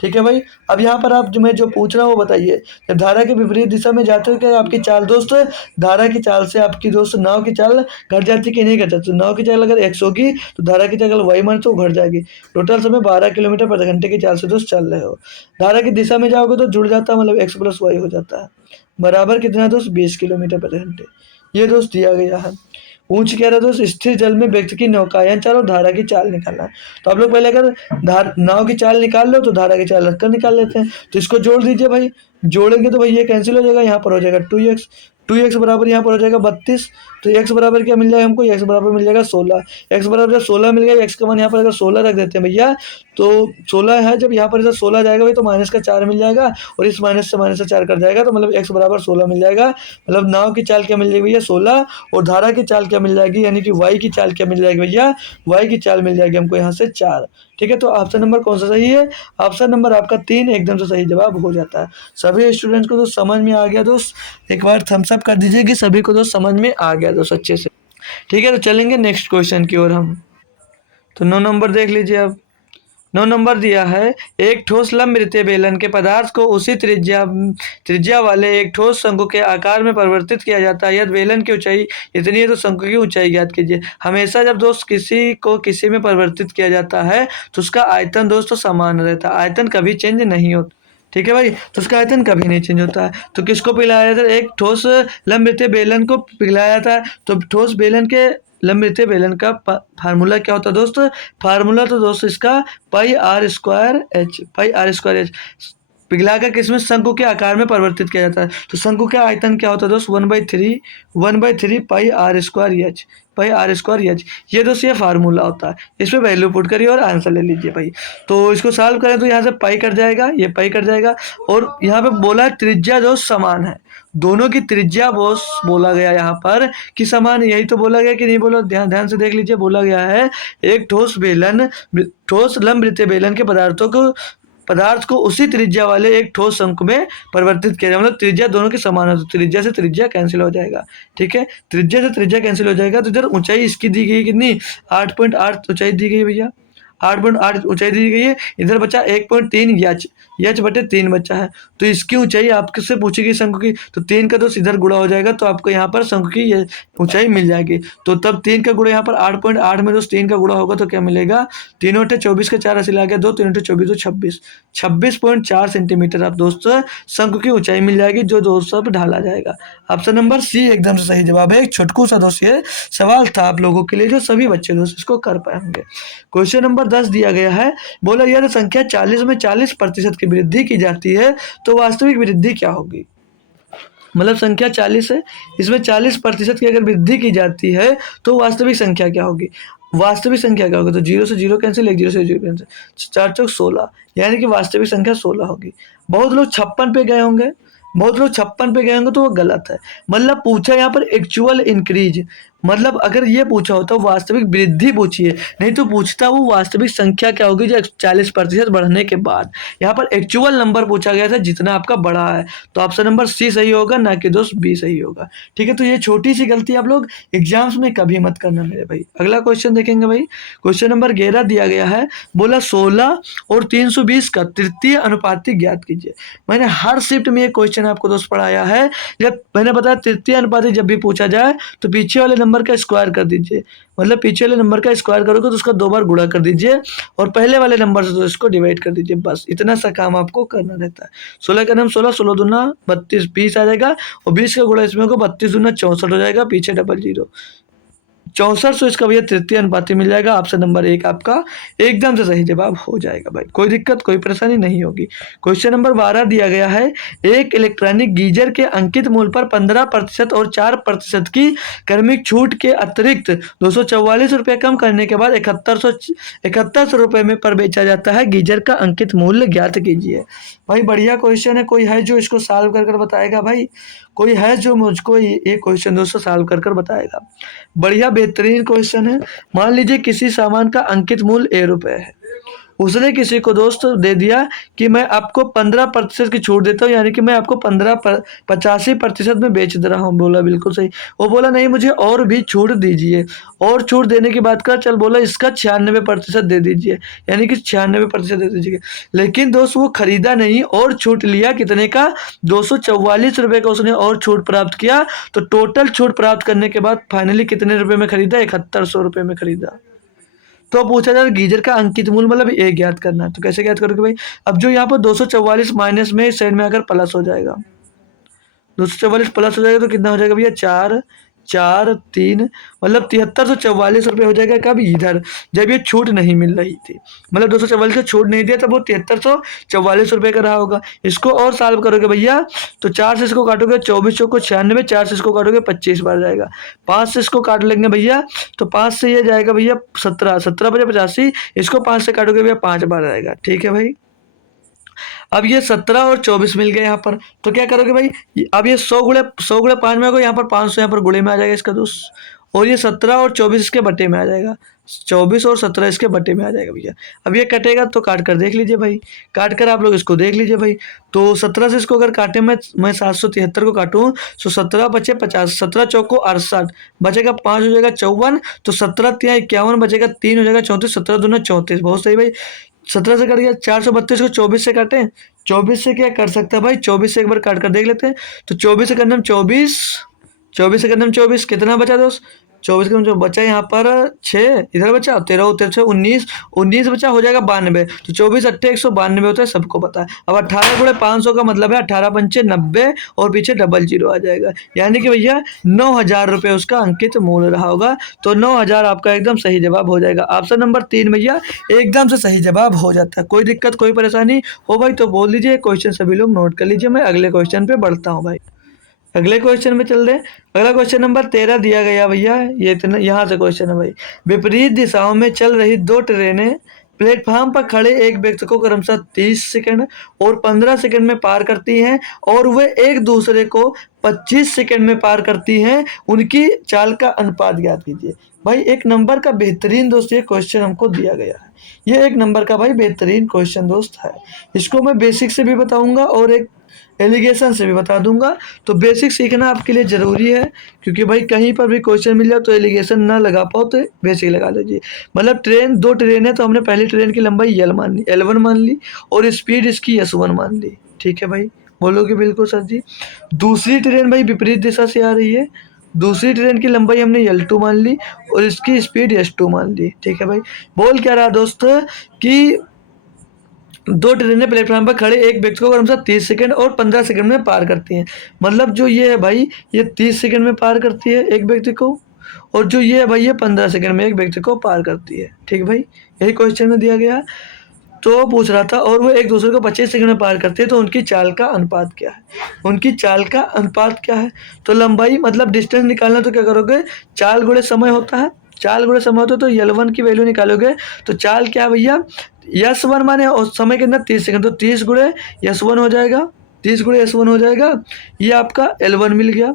ठीक है भाई, अब यहाँ पर आप जो मैं जो पूछ रहा हूँ वो बताइए। जब धारा के विपरीत दिशा में जाते हो क्या आपकी चाल दोस्त, धारा की चाल से आपकी दोस्त नाव की चाल घट जाती कि नहीं घट जाती? तो नाव की चाल अगर 100 होगी तो धारा की चाल अगर वाई मान तो घट जाएगी। टोटल समय 12 किलोमीटर प्रति घंटे की चाल से दोस्त चल रहे हो। धारा की दिशा में जाओगे तो जुड़ जाता है, मतलब x + y हो जाता है, बराबर कितना दोस्त, 20 किलोमीटर प्रति घंटे। ये दोस्त दिया गया है। पूछ क्या रहा दोस्त, स्थिर जल में व्यक्ति की नौकायन चाल और धारा की चाल निकालना है। तो आप लोग पहले अगर नाव की चाल निकाल लो तो धारा की चाल रखकर निकाल लेते हैं। तो इसको जोड़ दीजिए भाई, जोड़ेंगे तो भाई ये कैंसिल हो जाएगा, यहाँ पर हो जाएगा 2x बराबर यहाँ पर हो जाएगा 32। तो x बराबर क्या मिल जाएगा हमको, x बराबर मिल जाएगा 16। x बराबर जब 16 मिल गया, x का मान यहाँ पर अगर 16 रख देते हैं भैया, तो 16 है, जब यहाँ पर इधर 16 जाएगा भाई तो माइनस का 4 मिल जाएगा, और इस माइनस से 4 कट जाएगा, तो मतलब x बराबर 16 मिल जाएगा। मतलब नाव की चाल क्या मिल जाएगी भैया, 16, और धारा की चाल क्या मिल जाएगी, यानी कि y की चाल क्या मिल जाएगी भैया, y की चाल मिल जाएगी हमको यहाँ से 4। ठीक है, तो ऑप्शन नंबर कौन सा सही है? ऑप्शन नंबर आपका 3 एकदम से सही जवाब हो जाता है। सभी स्टूडेंट्स को तो समझ में आ गया दोस्त, एक बार थम्स अप कर दीजिए कि सभी को तो समझ में आ गया दोस्त अच्छे से। ठीक है, तो चलेंगे नेक्स्ट क्वेश्चन की ओर हम। तो 9 नंबर देख लीजिए आप। 9 नंबर दिया है, एक ठोस लंबवृत्तीय बेलन के पदार्थ को उसी त्रिज्या त्रिज्या वाले एक ठोस शंकु के आकार में परिवर्तित किया जाता है। यदि बेलन की ऊंचाई इतनी है तो शंकु की ऊंचाई ज्ञात कीजिए। हमेशा जब दोस्त किसी को किसी में परिवर्तित किया जाता है तो उसका आयतन दोस्तों समान रहता है, आयतन कभी चेंज नहीं होता। ठीक है भाई, तो उसका आयतन कभी नहीं चेंज होता है। तो किसको पिघलाया जाता है? एक ठोस लंबवृत्तीय बेलन को पिघलाया जाता है। तो ठोस बेलन के लंबवृत्तीय बेलन का फार्मूला क्या होता है दोस्त? फार्मूला तो दोस्त इसका pi r square h, pi r square h. पिघलाकर किसमें? शंकु के आकार में परिवर्तित किया जाता है। तो शंकु का आयतन क्या होता है दोस्त? 1/3 pi r square h, pi r square h. ये दोस्त ये फार्मूला होता है। इसमें वैल्यू पुट करिए और आंसर ले लीजिए भाई। तो इसको सॉल्व करें तो यहाँ से पाई कट जाएगा, ये पाई कट जाएगा। और यहाँ पे बोला है त्रिज्या दोस्त समान है, दोनों की त्रिज्या बोला गया यहाँ पर कि समान। यही तो बोला गया कि नहीं बोला? ध्यान से देख लीजिए। बोला गया है एक ठोस लंबवृत्तीय बेलन के पदार्थ को उसी त्रिज्या वाले एक ठोस शंकु में परिवर्तित किया जाए। मतलब त्रिज्या दोनों की समान है, तो त्रिज्या से त्रिज्या कैंसिल हो जाएगा। ठीक है, त्रिज्या से त्रिज्या कैंसिल हो जाएगा। तो इधर ऊंचाई इसकी दी गई कितनी? 8.8 ऊंचाई दी गई है भैया, 8.8 ऊंचाई दी गई है। इधर बचा 1.3 एच बटे 3 बचा है। तो इसकी ऊंचाई आपसे पूछेगी शंकु की, तो 3 का तो इधर गुणा हो जाएगा, तो आपको यहाँ पर शंकु की ये ऊंचाई मिल जाएगी। तो तब 3 का गुणा यहाँ पर 8.8 में दोस्त 3 का गुणा होगा तो क्या मिलेगा? 3 × 24 का 4 ऐसे आ गया 2, 3 × 24 तो 26.4 सेंटीमीटर आप दोस्त शंकु की ऊंचाई मिल जाएगी, जो दोस्त अब ढाला जाएगा। ऑप्शन नंबर सी एकदम से सही जवाब है। एक छोटकू सा दोस्त ये सवाल था आप लोगों के लिए, जो सभी बच्चे दोस्त इसको कर पाए होंगे। क्वेश्चन नंबर 10 दिया गया है, बोला यदि संख्या 40 में 40% की वृद्धि की जाती है तो वास्तविक वृद्धि क्या होगी? मतलब संख्या 40 है, इसमें 40% की अगर वृद्धि की जाती है तो वास्तविक संख्या क्या होगी? वास्तविक संख्या क्या होगी? तो 0 से 0 कैंसिल, 1 0 से 0 कैंसिल, 4 चौक 16, यानी कि वास्तविक संख्या 16 होगी। बहुत लोग 56 पे गए होंगे, तो वो गलत है। मतलब पूछा यहाँ पर एक्चुअल इंक्रीज, मतलब अगर ये पूछा होता वास्तविक वृद्धि पूछिए, नहीं तो पूछता वो वास्तविक संख्या क्या होगी जो 40% बढ़ने के बाद। यहाँ पर एक्चुअल नंबर पूछा गया था जितना आपका बढ़ा है, तो ऑप्शन नंबर सी सही होगा, ना कि दोस्त बी सही होगा। ठीक है, तो ये छोटी सी गलती आप लोग एग्जाम्स में कभी मत करना मेरे भाई। अगला क्वेश्चन देखेंगे भाई। क्वेश्चन नंबर 11 दिया गया है, बोला 16 और 320 का तृतीय अनुपाती ज्ञात कीजिए। मैंने हर शिफ्ट में ये क्वेश्चन आपको दोस्त पढ़ाया है। जब मैंने बताया तृतीय अनुपाती जब भी पूछा जाए तो पीछे वाले नंबर का स्क्वायर कर दीजिए, मतलब पीछे वाले नंबर का स्क्वायर करोगे तो उसका 2 बार गुणा कर दीजिए और पहले वाले नंबर से तो इसको डिवाइड कर दीजिए। बस इतना सा काम आपको करना रहता है। 16 का नाम 16, 16 दूना 32, 20 आ जाएगा और 20 का गुणा इसमें को 32 दूना 64 हो जाएगा, पीछे डबल 0, 64 सौ इसका भैया तृतीय अनुपाती मिल जाएगा। ऑप्शन नंबर 1 आपका एकदम से सही जवाब हो जाएगा भाई, कोई दिक्कत कोई परेशानी नहीं होगी। क्वेश्चन नंबर 12 दिया गया है, एक इलेक्ट्रॉनिक गीजर के अंकित मूल्य पर 15% और 4% की क्रमिक छूट के अतिरिक्त 244 रुपये कम करने के बाद 7100 रुपये में पर बेचा जाता है। गीजर का अंकित मूल्य ज्ञात कीजिए। भाई बढ़िया क्वेश्चन है, कोई है जो इसको सॉल्व कर बताएगा भाई? कोई है जो मुझको ये क्वेश्चन दोस्तों सॉल्व कर बताएगा? बढ़िया बेहतरीन क्वेश्चन है। मान लीजिए किसी सामान का अंकित मूल्य ₹1 है, उसने किसी को दोस्त दे दिया कि मैं आपको 15% की छूट देता हूँ, यानी कि मैं आपको 85% में बेच दे रहा हूँ। बोला बिल्कुल सही। वो बोला नहीं मुझे और भी छूट दीजिए, और छूट देने की बात कर, चल बोला इसका 96% दे दीजिए, यानी कि 96% दे दीजिए। लेकिन दोस्त वो खरीदा नहीं और छूट लिया कितने का? 244 रुपये का उसने और छूट प्राप्त किया। तो टोटल छूट प्राप्त करने के बाद फाइनली कितने रुपये में खरीदा? 7100 रुपये में खरीदा। तो पूछा जाए गीजर का अंकित मूल्य मतलब एक ज्ञात करना है, तो कैसे ज्ञात करोगे भाई? अब जो यहाँ पर 244 माइनस में इस साइड में अगर प्लस हो जाएगा, 244 प्लस हो जाएगा तो कितना हो जाएगा भैया? 4 4 3 मतलब 7344 रुपये हो जाएगा। कब? इधर जब ये छूट नहीं मिल रही थी, मतलब 244 से छूट नहीं दिया तब वो 7344 रुपये का रहा होगा। इसको और सॉल्व करोगे भैया तो 4 से इसको काटोगे 24 को 96, 4 से इसको काटोगे 25 बार जाएगा, 5 से इसको काट लेंगे भैया तो 5 से ये जाएगा भैया 17, 17 बजे 85, इसको 5 से काटोगे भैया 5 बार आएगा। ठीक है भाई, अब ये 17 और 24 मिल गए यहाँ पर, तो क्या करोगे भाई? अब ये 100 गुणे 5 में होगा, यहाँ पर 500 यहाँ पर गुणे में आ जाएगा इसका दोस्त, और ये 17 और 24 इसके बटे में आ जाएगा, 24 और 17 इसके बटे में आ जाएगा भैया। अब ये कटेगा तो काट कर देख लीजिए भाई, काट कर आप लोग इसको देख लीजिए भाई। तो 17 से इसको अगर काटे मैं 773 को काटूँ तो 17 बचे 50, 17 चौको 68, बचेगा 5 हो जाएगा 54, तो 17 तिया 51 बचेगा 3 हो जाएगा 34, 17 दूना 34। बहुत सही भाई, 17 से कट गया, 432 को 24 से काटें, 24 से क्या कर सकता है भाई, 24 से एक बार काट कर देख लेते हैं। तो 24 से करने में 24, 24 से करने में 24, कितना बचा दोस्त, 24 का जो बचा यहाँ पर 6, इधर बचा 13 उतर से 19, 19 बचा, हो जाएगा 92। तो 24 अट्ठे 192 होता है, सबको पता है। अब 18 गुणे 500 का मतलब है 18 पंचे 90 और पीछे डबल जीरो आ जाएगा, यानी कि भैया 9,000 रुपये उसका अंकित मूल्य रहा होगा। तो 9,000 आपका एकदम सही जवाब हो जाएगा। ऑप्शन नंबर 3 भैया एकदम से सही जवाब हो जाता है। कोई दिक्कत कोई परेशानी हो भाई तो बोल दीजिए, क्वेश्चन सभी लोग नोट कर लीजिए। मैं अगले क्वेश्चन पे बढ़ता हूँ भाई, अगले क्वेश्चन में चल रहे। अगला क्वेश्चन नंबर 13 दिया गया भैया, ये इतना यहाँ से क्वेश्चन है भाई। विपरीत दिशाओं में चल रही दो ट्रेनें प्लेटफॉर्म पर खड़े एक व्यक्ति को क्रमशः 30 सेकंड और 15 सेकंड में पार करती हैं, और वे एक दूसरे को 25 सेकंड में पार करती हैं। उनकी चाल का अनुपात ज्ञात कीजिए। भाई एक नंबर का बेहतरीन दोस्त ये क्वेश्चन हमको दिया गया है। ये एक नंबर का भाई बेहतरीन क्वेश्चन दोस्त है। इसको मैं बेसिक से भी बताऊंगा और एक एलिगेशन से भी बता दूंगा। तो बेसिक सीखना आपके लिए ज़रूरी है, क्योंकि भाई कहीं पर भी क्वेश्चन मिल जाए तो एलिगेशन ना लगा पाओ तो बेसिक लगा लीजिए। मतलब ट्रेन, दो ट्रेन है तो हमने पहली ट्रेन की लंबाई एल मान ली, L1 मान ली, और स्पीड इसकी S1 मान ली। ठीक है भाई, बोलोगे बिल्कुल सर जी। दूसरी ट्रेन भाई विपरीत दिशा से आ रही है, दूसरी ट्रेन की लंबाई हमने L2 मान ली और इसकी स्पीड S2 मान ली। ठीक है भाई, बोल क्या रहा दोस्त कि दो ट्रेनें प्लेटफॉर्म पर खड़े एक व्यक्ति को क्रमशः 30 सेकंड और 15 सेकंड में पार करती हैं। मतलब जो ये है भाई, ये 30 सेकंड में पार करती है एक व्यक्ति को, और जो ये है भाई ये 15 सेकंड में एक व्यक्ति को पार करती है। ठीक है भाई, यही क्वेश्चन में दिया गया है। तो पूछ रहा था, और वो एक दूसरे को 25 सेकंड में पार करते हैं, तो उनकी चाल का अनुपात क्या है, उनकी चाल का अनुपात क्या है। तो लंबाई मतलब डिस्टेंस निकालना, तो क्या करोगे, चाल गुणे समय होता है, चाल गुणे समय होता है, तो L1 की वैल्यू निकालोगे। तो चाल क्या भैया, S1 माने और समय के अंदर 30 सेकंड, तो 30 गुणे S1 हो जाएगा, 30 गुणे S1 हो जाएगा। ये आपका L1 मिल गया।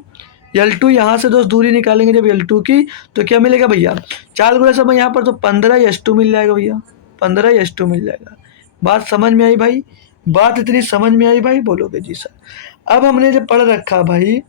L2 यहाँ से दोस्त दूरी निकालेंगे जब L2 की, तो क्या मिलेगा भैया, चाल गुणे समय यहाँ पर तो 15 S2 मिल जाएगा भैया, 15 S2 मिल जाएगा। बात समझ में आई भाई, बात इतनी समझ में आई भाई, बोलोगे जी सर। अब हमने जब पढ़ रखा भाई,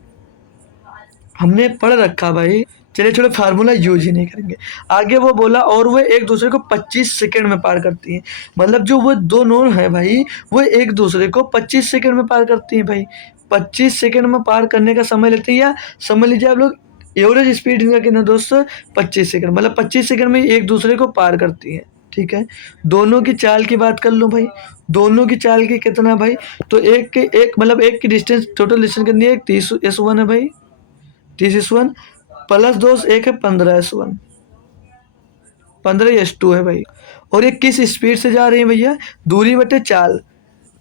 हमने पढ़ रखा भाई, चलिए छोड़ो फार्मूला यूज ही नहीं करेंगे। आगे वो बोला, और वो एक दूसरे को 25 सेकंड में पार करती हैं। मतलब जो वो दो नोड हैं भाई, वो एक दूसरे को 25 सेकंड में पार करती हैं भाई। 25 सेकंड में पार करने का समय लेती है, या समझ लीजिए आप लोग एवरेज स्पीड इनका कितना दोस्तों, 25 सेकंड। मतलब 25 सेकंड में एक दूसरे को पार करती हैं। ठीक है, दोनों की चाल की बात कर लो भाई, दोनों की चाल की कितना भाई, तो एक के एक मतलब एक की डिस्टेंस, टोटल डिस्टेंस कितनी है, 30 S1 है भाई, 30 S1 प्लस दोस्त एक है 15 S1, 15 S2 है भाई। और ये किस स्पीड से जा रही है भैया, दूरी बटे चाल,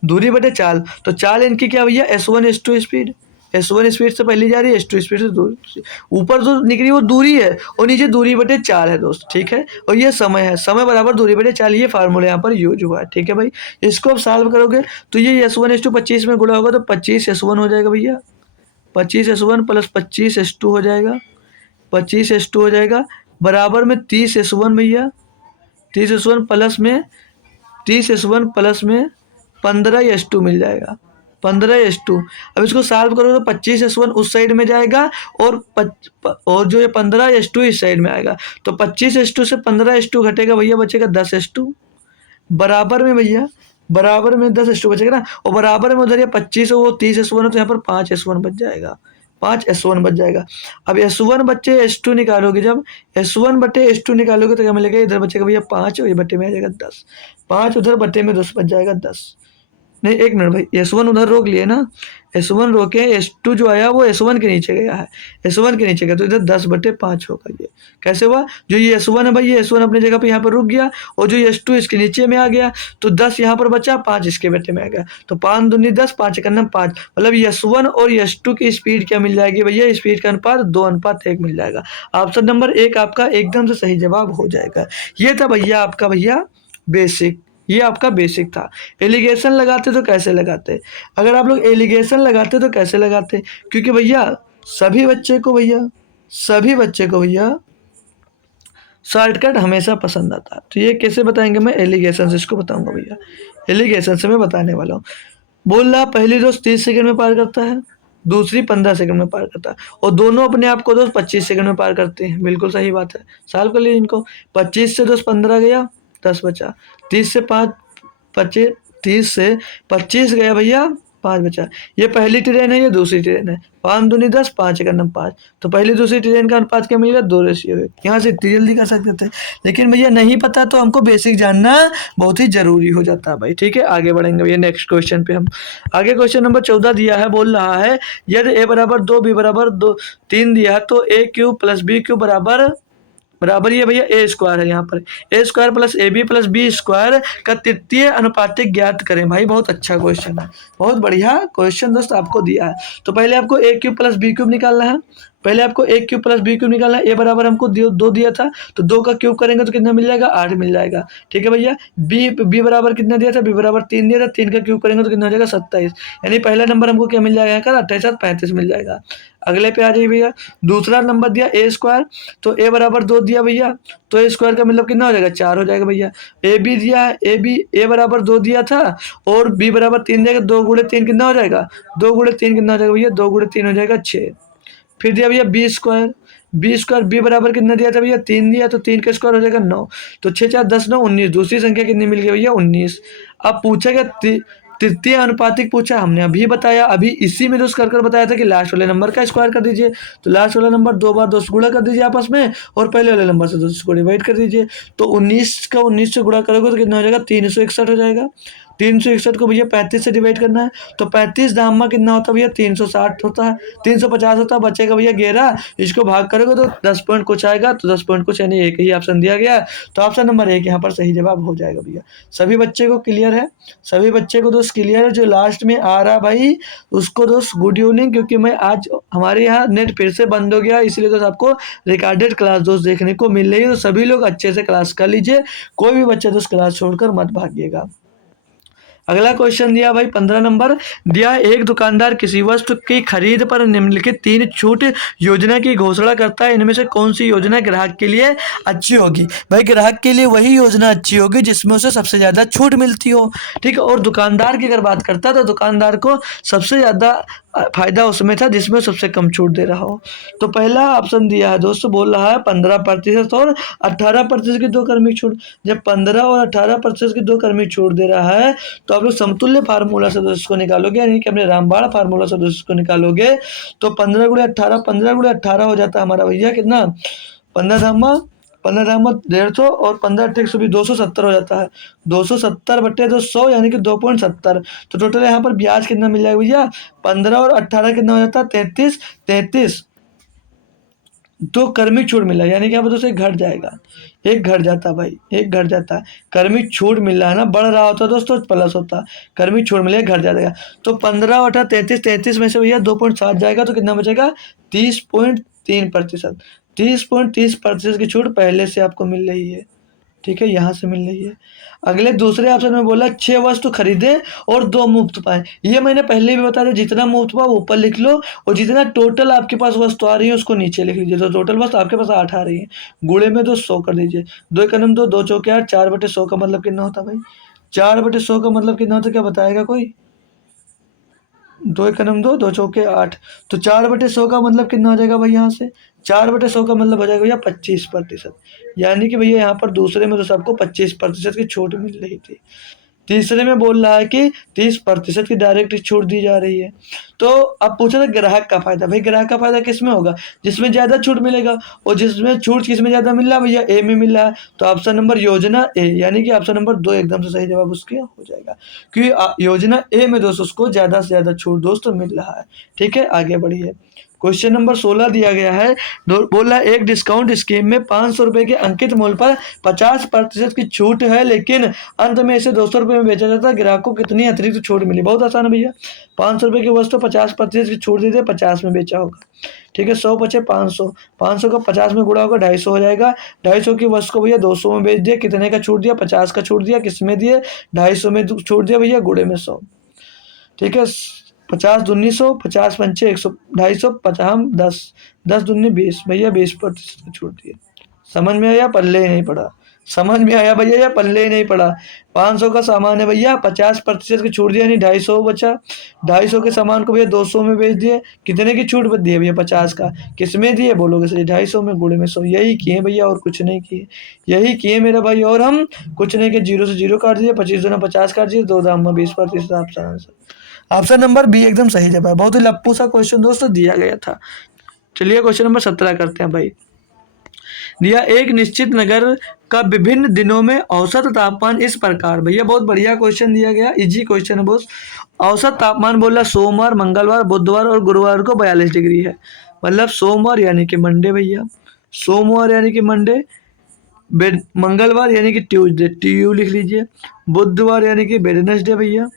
दूरी बटे चाल। तो चाल इनकी क्या भैया, S1 S2 speed, S1 speed से पहले जा रही है, S2 स्पीड से दूर, ऊपर जो निकली वो दूरी है और नीचे दूरी बटे चाल है दोस्त। ठीक है, और ये समय है, समय बराबर दूरी बटे चाल, ये फार्मूला यहाँ पर यूज हुआ है। ठीक है भाई, इसको अब सॉल्व करोगे तो ये S1 S2 25 में गुणा होगा तो 25 S1 हो जाएगा भैया, 25 S1 प्लस 25 S2 हो जाएगा, 25 S2 हो जाएगा, बराबर में 30 S1 भैया, 30 S1 प्लस में 30 S1 प्लस में 15 S2 मिल जाएगा, 15 S2। अब इसको सॉल्व करो तो 25 S1 उस साइड में जाएगा और जो ये 15 S2 इस साइड में आएगा। तो 25 S2 से 15 S2 घटेगा भैया, बचेगा 10 S2, बराबर में भैया, बराबर में 10 S2 बचेगा ना, और बराबर में उधर ये 25 वो 30 S1 है, तो यहाँ पर 5 S1 बच जाएगा, 5 S1 बच जाएगा। अब S1 बच्चे S2 निकालोगे, जब S1 बटे S2 निकालोगे तो क्या मिलेगा, इधर बचेगा भैया 5 और ये बटे में आ जाएगा 10, 5 उधर बटे में 10 बच जाएगा 10। नहीं एक मिनट भाई, S1 उधर रोक लिए ना, S1 रोके, S2 जो आया वो S1 के नीचे गया है, S1 के नीचे गया, तो इधर 10/5 होगा। ये कैसे हुआ, जो ये S1 है भाई, ये S1 अपनी जगह पे यहाँ पर रुक गया, और जो ये S2 इसके नीचे में आ गया, तो 10 यहाँ पर बचा, 5 इसके बटे में आ गया, तो 5 दूनी 10, 5 करना 5। मतलब S1 और S2 की स्पीड क्या मिल जाएगी भैया, स्पीड का अनुपात 2:1 मिल जाएगा। ऑप्शन नंबर 1 आपका एकदम से सही जवाब हो जाएगा। ये था भैया आपका भैया बेसिक, ये आपका बेसिक था। एलिगेशन लगाते तो कैसे लगाते, अगर आप लोग एलिगेशन लगाते तो कैसे लगाते, क्योंकि भैया सभी बच्चे को भैया शॉर्टकट हमेशा पसंद आता है। तो ये कैसे बताएंगे, मैं एलिगेशन से इसको बताऊंगा भैया, एलिगेशन से मैं बताने वाला हूँ। बोल रहा पहली दोस्त 30 सेकंड में पार करता है, दूसरी 15 सेकंड में पार करता है, और दोनों अपने आप को दोस्त 25 सेकंड में पार करते हैं। बिल्कुल सही बात है, सॉल्व कर लीजिए इनको। 25 से दोस्त 15 गया, 10 बचा, 30 से 5 25 30 से 25 गया भैया, 5 बचा। ये पहली ट्रेन है, ये दूसरी ट्रेन है। 5 दूनी 10, 5 एक नम 5। तो पहली दूसरी ट्रेन का अनुपात क्या मिल गया, 2:1। यहाँ से इतनी जल्दी कर सकते थे, लेकिन भैया नहीं पता तो हमको बेसिक जानना बहुत ही जरूरी हो जाता है भाई। ठीक है, आगे बढ़ेंगे भैया नेक्स्ट क्वेश्चन पे हम। आगे क्वेश्चन नंबर 14 दिया है, बोल रहा है यदि a बराबर 2, b बराबर 2 3 दिया है तो a cube plus b cube बराबर बराबर ये भैया ए स्क्वायर है। यहाँ पर a square plus a b plus b square का तृतीय अनुपातिक ज्ञात करें। भाई बहुत अच्छा क्वेश्चन है, बहुत बढ़िया क्वेश्चन दोस्त आपको दिया है। तो पहले आपको ए क्यूब प्लस बी क्यूब निकालना है। पहले आपको ए क्यूब प्लस बी क्यूब निकालना है। ए बराबर हमको 2 दिया था, तो 2 का क्यूब करेंगे तो कितना मिल जाएगा, 8 मिल जाएगा। ठीक है भैया, बी बराबर कितना दिया था, बी बराबर 3 दिया था, 3 का क्यूब करेंगे तो कितना हो जाएगा, 27। यानी पहला नंबर हमको क्या मिल जाएगा, यहाँ का 28 35 मिल जाएगा। अगले पे आ जाइए भैया, दूसरा नंबर दिया ए स्क्वायर, तो ए बराबर 2 दिया भैया, तो ए स्क्वायर का मतलब कितना हो जाएगा, 4 हो जाएगा भैया। ए बी दिया है, ए बराबर 2 दिया था और बी बराबर 3 देगा, 2 गुणे 3 कितना हो जाएगा, 2 गुणे 3 कितना हो जाएगा भैया, 2 गुणे 3 हो जाएगा 6। फिर दिया भैया बी स्क्वायर बी बराबर कितना दिया था भैया, 3 दिया, तो 3 का स्क्वायर हो जाएगा 9। तो 6 4 10 9 19, दूसरी संख्या कितनी मिल गई भैया, 19। अब पूछा गया तृतीय अनुपातिक पूछा, हमने अभी बताया, अभी इसी में दोस्त कर बताया था कि लास्ट वाले नंबर का स्क्वायर कर दीजिए। तो लास्ट वाला नंबर 2 बार 2 से गुणा कर दीजिए आपस में, और पहले वाले नंबर से 2 को डिवाइड कर दीजिए। तो 19 का 19 से गुणा करोगे तो कितना हो जाएगा, 361 हो जाएगा। 361 को भैया 35 से डिवाइड करना है, तो 35 दामा कितना होता है भैया, 360 होता है, 350 होता है, बचेगा भैया 11। इसको भाग करोगे तो 10 पॉइंट कुछ आएगा, तो 10 पॉइंट कुछ यानी एक ही ऑप्शन दिया गया। तो ऑप्शन नंबर 1 यहाँ पर सही जवाब हो जाएगा भैया। सभी बच्चे को क्लियर है, सभी बच्चे को दोस्त क्लियर है। जो लास्ट में आ रहा भाई उसको दोस्त गुड इवनिंग, क्योंकि मैं आज हमारे यहाँ नेट फिर से बंद हो गया, इसलिए दोस्त आपको रिकॉर्डेड क्लास दोस्त देखने को मिल रही है। तो सभी लोग अच्छे से क्लास कर लीजिए, कोई भी बच्चा दोस्त क्लास छोड़कर मत भागिएगा। अगला क्वेश्चन दिया भाई 15 नंबर दिया, एक दुकानदार किसी वस्तु की खरीद पर निम्नलिखित 3 छूट योजना की घोषणा करता है, इनमें से कौन सी योजना ग्राहक के लिए अच्छी होगी। भाई ग्राहक के लिए वही योजना अच्छी होगी जिसमें उसे सबसे ज्यादा छूट मिलती हो। ठीक है, और दुकानदार की अगर बात करता है तो दुकानदार को सबसे ज्यादा फायदा उसमें था जिसमें सबसे कम छूट दे रहा हो। तो पहला ऑप्शन दिया है दोस्तों, बोल रहा है 15% और 18% की 2 क्रमिक छूट। जब 15 और 18% की 2 क्रमिक छूट दे रहा है तो आप लोग समतुल्य फार्मूला से दोस्त को निकालोगे, यानी कि अपने रामबाण फार्मूला से दोस्त को निकालोगे तो 15 गुणे 18, 15 गुणे 18 हो जाता है हमारा भैया कितना, 15 धामा 150 और 15 अट्ठे 120, 270 हो जाता है। 270 बट्टे 200 यानी कि 2.70। तो टोटल यहाँ पर ब्याज कितना मिल जाएगा भैया, 15 और 18 कितना हो जाता है, 33। 2 कर्मिक छूट मिला, यानी कि यहाँ पर दोस्तों एक घट जाएगा, एक घट जाता भाई, एक घट जाता है। कर्मिक छूट मिल रहा है ना, बढ़ रहा होता दोस्तों प्लस होता, कर्मिक छूट मिले घट जाएगा। तो 15 और 18 33 में से भैया 2.7 जाएगा तो कितना बचेगा, 30.3%। 30.30% की छूट पहले से आपको मिल रही है। ठीक है, यहाँ से मिल रही है। अगले दूसरे ऑप्शन में बोला 6 वस्तु खरीदे और 2 मुफ्त पाए। ये मैंने पहले भी बताया, जितना मुफ्त पाओ ऊपर लिख लो और जितना टोटल आपके पास वस्तु आ रही है उसको नीचे लिख लीजिए। तो टोटल वस्तु आपके पास 8 आ रही है, गुणे में 2 100 कर दीजिए। 2 एकम 2, 2 चौके 8, 4/100 का मतलब कितना होता भाई, 4/100 का मतलब कितना होता, क्या बताएगा कोई, 2 एकम 2, 2 चौके 8, तो 4/100 का मतलब कितना हो जाएगा भाई, यहाँ से 4/100 का मतलब हो जाएगा भैया 25%। यानी कि भैया यहाँ पर दूसरे में तो सबको 25% की छूट मिल रही थी, तीसरे में बोल रहा है कि 30% की डायरेक्ट छूट दी जा रही है। तो अब पूछा था ग्राहक का फायदा, भाई ग्राहक का फायदा किस में होगा, जिसमें ज्यादा छूट मिलेगा, और जिसमें छूट किस में ज्यादा मिल रहा है भैया, ए में मिल रहा है। तो ऑप्शन नंबर योजना ए, यानी कि ऑप्शन नंबर 2 एकदम से सही जवाब उसके हो जाएगा, क्योंकि योजना ए में दोस्तों उसको ज्यादा से ज्यादा छूट दोस्तों मिल रहा है। ठीक है, आगे बढ़िए। क्वेश्चन नंबर 16 दिया गया है, बोल रहा है एक डिस्काउंट स्कीम में 500 रुपए के अंकित मूल्य पर 50% की छूट है, लेकिन अंत में इसे 200 रुपये में बेचा जाता है, ग्राहकों को कितनी अतिरिक्त छूट मिली। बहुत आसान है भैया, 500 रुपये की वस्तु 50% की छूट दे दे, 50 में बेचा होगा। ठीक है, 100 बचे 500, 500 का 50 में गुणा होगा 250 हो जाएगा। 250 की वस्तु को भैया 200 में बेच दिया, कितने का छूट दिया, 50 का छूट दिया, किस में दिए, 250 में छूट दिया भैया, गुणे में 100। ठीक है, 50 दूनी 100, 50 पंचे 100, 250, 50 10, 10 दूनी 20, भैया 20% छूट दिए। समझ में आया, पल्ले ही नहीं पड़ा। समझ में आया भैया या पल्ले ही नहीं पड़ा। 500 का सामान है भैया, 50% की छूट दी यानी 250 बचा। 250 के सामान को भैया 200 में बेच दिए, कितने की छूट दी है भैया? 50 का। किस में दिए बोलोगे सही? 250 में, गुणे में 100। यही किए भैया और कुछ नहीं किए, यही किए मेरा भाई। और हम कुछ नहीं किए, जीरो से जीरो काट दिए, 25 दूना 50 काट दिए, 2 दाम में 20%। ऑप्शन नंबर बी एकदम सही जवाब है। बहुत ही लप्पू सा क्वेश्चन दोस्तों दिया गया था। चलिए क्वेश्चन नंबर 17 करते हैं भाई। दिया एक निश्चित नगर का विभिन्न दिनों में औसत तापमान इस प्रकार। भैया बहुत बढ़िया क्वेश्चन दिया गया, इजी क्वेश्चन है बॉस। औसत तापमान बोला सोमवार, मंगलवार, बुधवार और गुरुवार को 42 डिग्री है। मतलब सोमवार यानी कि मंडे भैया, सोमवार यानी कि मंडे, मंगलवार यानी कि ट्यूसडे, TU लिख लीजिए, बुधवार यानी कि वेडनेसडे भैया,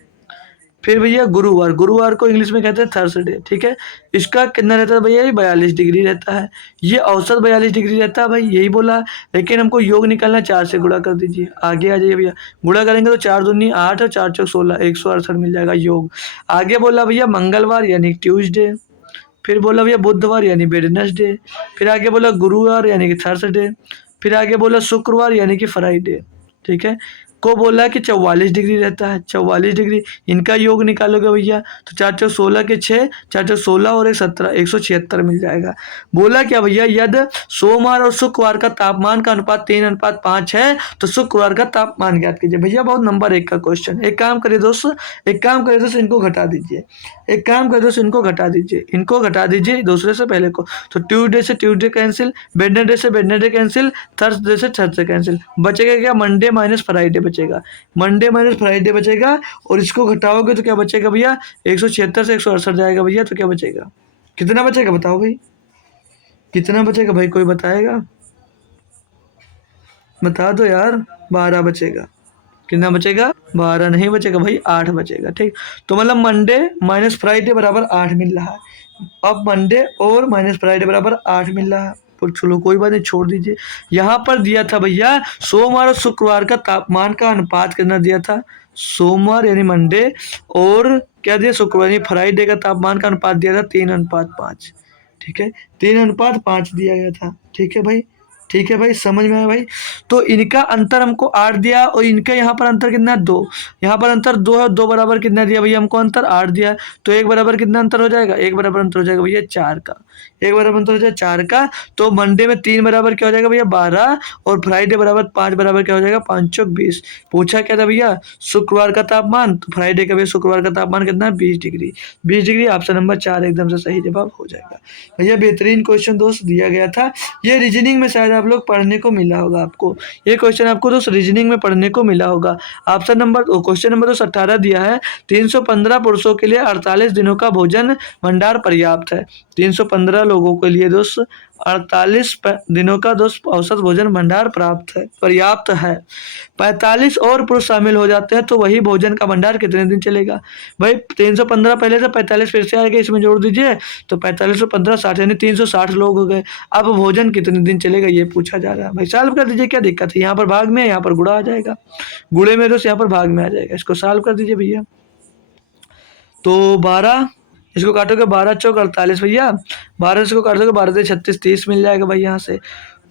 फिर भैया गुरुवार, गुरुवार को इंग्लिश में कहते हैं थर्सडे। ठीक है, इसका कितना रहता है भैया? ये 42 डिग्री रहता है, ये औसत 42 डिग्री रहता है भाई, यही बोला। लेकिन हमको योग निकालना, 4 से गुणा कर दीजिए, आगे आ जाइए भैया। गुणा करेंगे तो 4 दूनी 8 और 4 चौक 16, 168 मिल जाएगा योग। आगे बोला भैया मंगलवार यानी ट्यूसडे, फिर बोला भैया बुधवार यानी वेडनेसडे, फिर आगे बोला गुरुवार यानी कि थर्सडे, फिर आगे बोला शुक्रवार यानी कि फ्राइडे। ठीक है, को बोला कि 44 डिग्री रहता है, 44 डिग्री। इनका योग निकालोगे भैया तो 4 चौक 16 के 6, 4 चौक 16 और 1 17, 176 मिल जाएगा। बोला क्या भैया? यदि सोमवार और शुक्रवार का तापमान का अनुपात 3:5 है तो शुक्रवार का तापमान ज्ञात कीजिए। भैया बहुत नंबर 1 का क्वेश्चन। एक काम करिए दोस्तों, एक काम करिए दोस्तों, इनको घटा दीजिए, एक काम करिए दोस्तों, इनको घटा दीजिए, इनको घटा दीजिए दूसरे से पहले को। तो ट्यूसडे से ट्यूसडे कैंसिल, वेडनेसडे से वेडनेसडे कैंसिल, थर्सडे से थर्सडे कैंसिल, बचेगा क्या? मंडे माइनस फ्राइडे बचेगा, मंडे माइनस फ्राइडे बचेगा। और इसको घटाओगे तो क्या बचेगा भैया? 176 से 168 जाएगा भैया, तो क्या बचेगा? कितना बचेगा बताओ भाई, कितना बचेगा भाई? कोई बताएगा? बता दो यार। 12 बचेगा। कितना बचेगा? 12 नहीं बचेगा भाई, 8 बचेगा। ठीक, तो मतलब मंडे माइनस फ्राइडे बराबर 8 मिल रहा है। अब मंडे और माइनस फ्राइडे बराबर 8 मिल रहा है, तो चलो कोई बात नहीं, छोड़ दीजिए। यहाँ पर दिया था भैया सोमवार और शुक्रवार का तापमान का अनुपात कितना दिया था? सोमवार यानी मंडे और क्या दिया? शुक्रवार यानी फ्राइडे का तापमान का अनुपात दिया था 3:5। ठीक है, 3:5 दिया गया था। ठीक है भाई, ठीक है भाई, समझ में आया भाई। तो इनका अंतर हमको 8 दिया और इनका यहाँ पर अंतर कितना? 2। यहाँ पर अंतर 2 है, 2 बराबर कितना दिया भैया हमको? अंतर 8 दिया। तो 1 बराबर कितना अंतर हो जाएगा? 1 बराबर अंतर हो जाएगा भैया 4 का, 1 बराबर अंतर हो जाएगा 4 का। तो मंडे में 3 बराबर क्या हो जाएगा भैया? 12, और फ्राइडे बराबर 5 बराबर क्या हो जाएगा? 5 चौक 20। पूछा क्या था भैया? शुक्रवार का तापमान, तो फ्राइडे का भी शुक्रवार का तापमान कितना है? 20 डिग्री। 20 डिग्री, ऑप्शन नंबर 4 एकदम से सही जवाब हो जाएगा भैया। बेहतरीन क्वेश्चन दोस्त दिया गया था, ये रीजनिंग में शायद आप लोग पढ़ने को मिला होगा आपको, ये क्वेश्चन आपको दोस्त रीजनिंग में पढ़ने को मिला होगा। ऑप्शन नंबर क्वेश्चन नंबर दोस्त 18 दिया है, 315 पुरुषों के लिए 48 दिनों का भोजन भंडार पर्याप्त है। 315 लोगों के लिए दोस्त 48 दिनों का दोस्त औसत भोजन भंडार प्राप्त है, पर्याप्त है। 45 और पुरुष शामिल हो जाते हैं तो वही भोजन का भंडार कितने दिन चलेगा? भाई 315 पहले से, 45 फिर से आएगा, इसमें जोड़ दीजिए तो 45 और 15 60 यानी 360 लोग हो गए। अब भोजन कितने दिन चलेगा ये पूछा जा रहा है भाई। सॉल्व कर दीजिए, क्या दिक्कत है? यहाँ पर भाग में, यहाँ पर गुणा आ जाएगा, गुणे में दोस्त यहाँ पर भाग में आ जाएगा। इसको सॉल्व कर दीजिए भैया। तो 12, इसको काटोगे 12 चौक 48 भैया, 12 इसको काटोगे 12 से 36 30 मिल जाएगा भाई यहाँ से।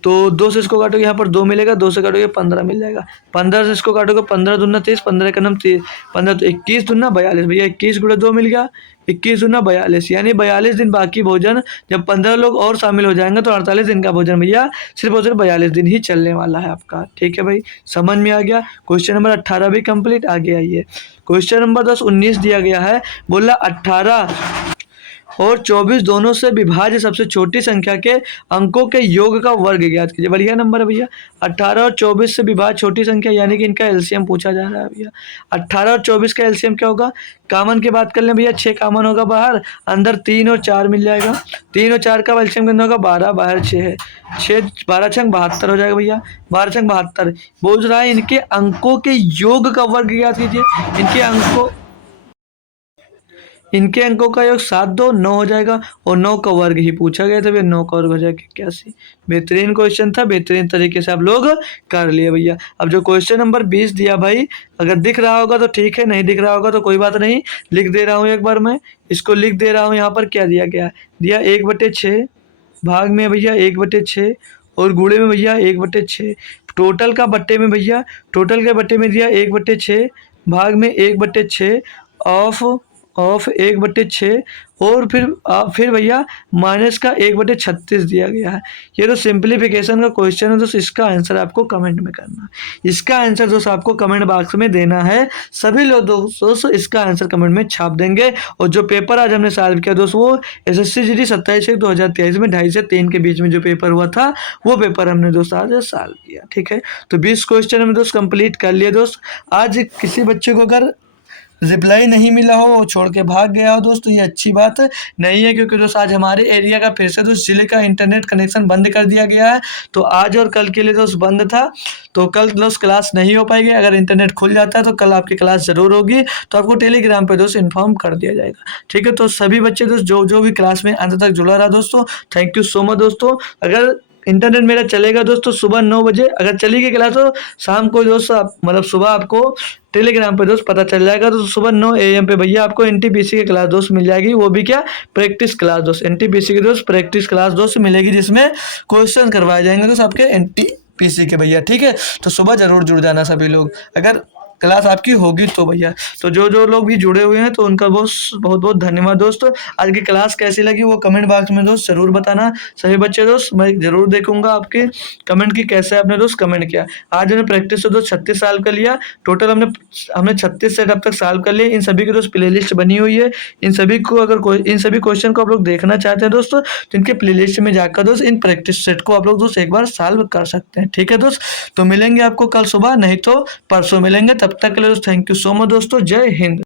तो 2 से इसको काटोगे यहाँ पर 2 मिलेगा, 2 से काटोगे 15 मिल जाएगा, 15 से इसको काटोगे 15 दूना 30, 15 का नाम 15 तो 21 दूना 42 भैया, 21 गुणे 2 मिल गया, 21 दूना 42 यानी 42 दिन बाकी भोजन। जब 15 लोग और शामिल हो जाएंगे तो 48 दिन का भोजन भैया सिर्फ और सिर्फ 42 दिन ही चलने वाला है आपका। ठीक है भाई, समझ में आ गया। क्वेश्चन नंबर 18 भी कंप्लीट। आगे आइए, क्वेश्चन नंबर 19 दिया गया है, बोला 18 और 24 दोनों से विभाज्य सबसे छोटी संख्या के अंकों के योग का वर्ग ज्ञात कीजिए। बढ़िया नंबर है भैया, 18 और 24 से विभाज्य छोटी संख्या यानी कि इनका एलसीएम पूछा जा रहा है भैया। 18 और 24 का एलसीएम क्या होगा? कॉमन की बात कर लें भैया, 6 कॉमन होगा बाहर, अंदर 3 और 4 मिल जाएगा, 3 और 4 का एलसीएम कितना होगा? 12, बाहर 6 है, 6 12 छंग 72 हो जाएगा भैया, 12 छंग 72। बोल रहा है इनके अंकों के योग का वर्ग ज्ञात कीजिए। इनके अंकों का योग 7 2 9 हो जाएगा, और 9 का वर्ग ही पूछा गया था भैया, 9 का वर्ग हो जाएगा 81। बेहतरीन क्वेश्चन था, बेहतरीन तरीके से आप लोग कर लिए भैया। अब जो क्वेश्चन नंबर 20 दिया भाई, अगर दिख रहा होगा तो ठीक है, नहीं दिख रहा होगा तो कोई बात नहीं, लिख दे रहा हूँ एक बार मैं, इसको लिख दे रहा हूँ। यहाँ पर क्या दिया गया? दिया 1/6 भाग में भैया 1/6 और गुणे में भैया 1/6। टोटल का बट्टे में भैया, टोटल के बट्टे में दिया 1/6, भाग में 1/6, ऑफ 1/6, और फिर भैया माइनस का 1/36 दिया गया है। ये तो सिंप्लीफिकेशन का क्वेश्चन है दोस्त, इसका आंसर आपको कमेंट में करना है। इसका आंसर दोस्त आपको कमेंट बॉक्स में देना है। सभी लोग दोस्तों इसका आंसर कमेंट में छाप देंगे। और जो पेपर आज हमने सॉल्व किया दोस्त, वो एसएससी जीडी 27/1/2023 में 2:30 से 3 के बीच में जो पेपर हुआ था, वो पेपर हमने दोस्त आज सॉल्व किया। ठीक है, तो 20 क्वेश्चन हमने दोस्त कंप्लीट कर लिए दोस्त। आज किसी बच्चे को अगर रिप्लाई नहीं मिला हो, वो छोड़ के भाग गया हो दोस्तों, ये अच्छी बात नहीं है, क्योंकि दोस्त आज हमारे एरिया का फिर से दोस्त जिले का इंटरनेट कनेक्शन बंद कर दिया गया है। तो आज और कल के लिए दोस्त बंद था, तो कल दोस्त क्लास नहीं हो पाएगी। अगर इंटरनेट खुल जाता है तो कल आपकी क्लास ज़रूर होगी, तो आपको टेलीग्राम पे दोस्त इन्फॉर्म कर दिया जाएगा। ठीक है, तो सभी बच्चे दोस्त जो जो भी क्लास में अंत तक जुड़ा रहा दोस्तों, थैंक यू सो मच दोस्तों। अगर इंटरनेट मेरा चलेगा दोस्तों सुबह 9 बजे, अगर चली गई क्लास तो शाम को दोस्त मतलब सुबह आपको टेलीग्राम पे दोस्त पता चल जाएगा। तो सुबह 9 AM पे भैया आपको एनटीपीसी की क्लास दोस्त मिल जाएगी, वो भी क्या, प्रैक्टिस क्लास दोस्त। एनटीपीसी की दोस्त प्रैक्टिस क्लास दोस्त मिलेगी, जिसमें क्वेश्चन करवाए जाएंगे दोस्त आपके एनटीपीसी के भैया। ठीक है, तो सुबह जरूर जुड़ जाना सभी लोग, अगर क्लास आपकी होगी तो भैया। तो जो जो लोग भी जुड़े हुए हैं तो उनका बहुत बहुत धन्यवाद दोस्तों। आज की क्लास कैसी लगी वो कमेंट बॉक्स में दोस्त जरूर बताना। सभी बच्चे दोस्त मैं जरूर देखूंगा आपके कमेंट की, कैसे आपने दोस्त कमेंट किया। आज हमने प्रैक्टिस से दोस्त 36 साल कर लिया टोटल, हमने 36 सेट अब तक सॉल्व कर लिए। इन सभी की दोस्त प्लेलिस्ट बनी हुई है। इन सभी को अगर इन सभी क्वेश्चन को आप लोग देखना चाहते हैं दोस्तों, तो इनके प्लेलिस्ट में जाकर दोस्त इन प्रैक्टिस सेट को आप लोग दोस्त एक बार सॉल्व कर सकते हैं। ठीक है दोस्त, तो मिलेंगे आपको कल सुबह, नहीं तो परसों मिलेंगे। तब तक के लिए थैंक यू सो मच दोस्तों, जय हिंद।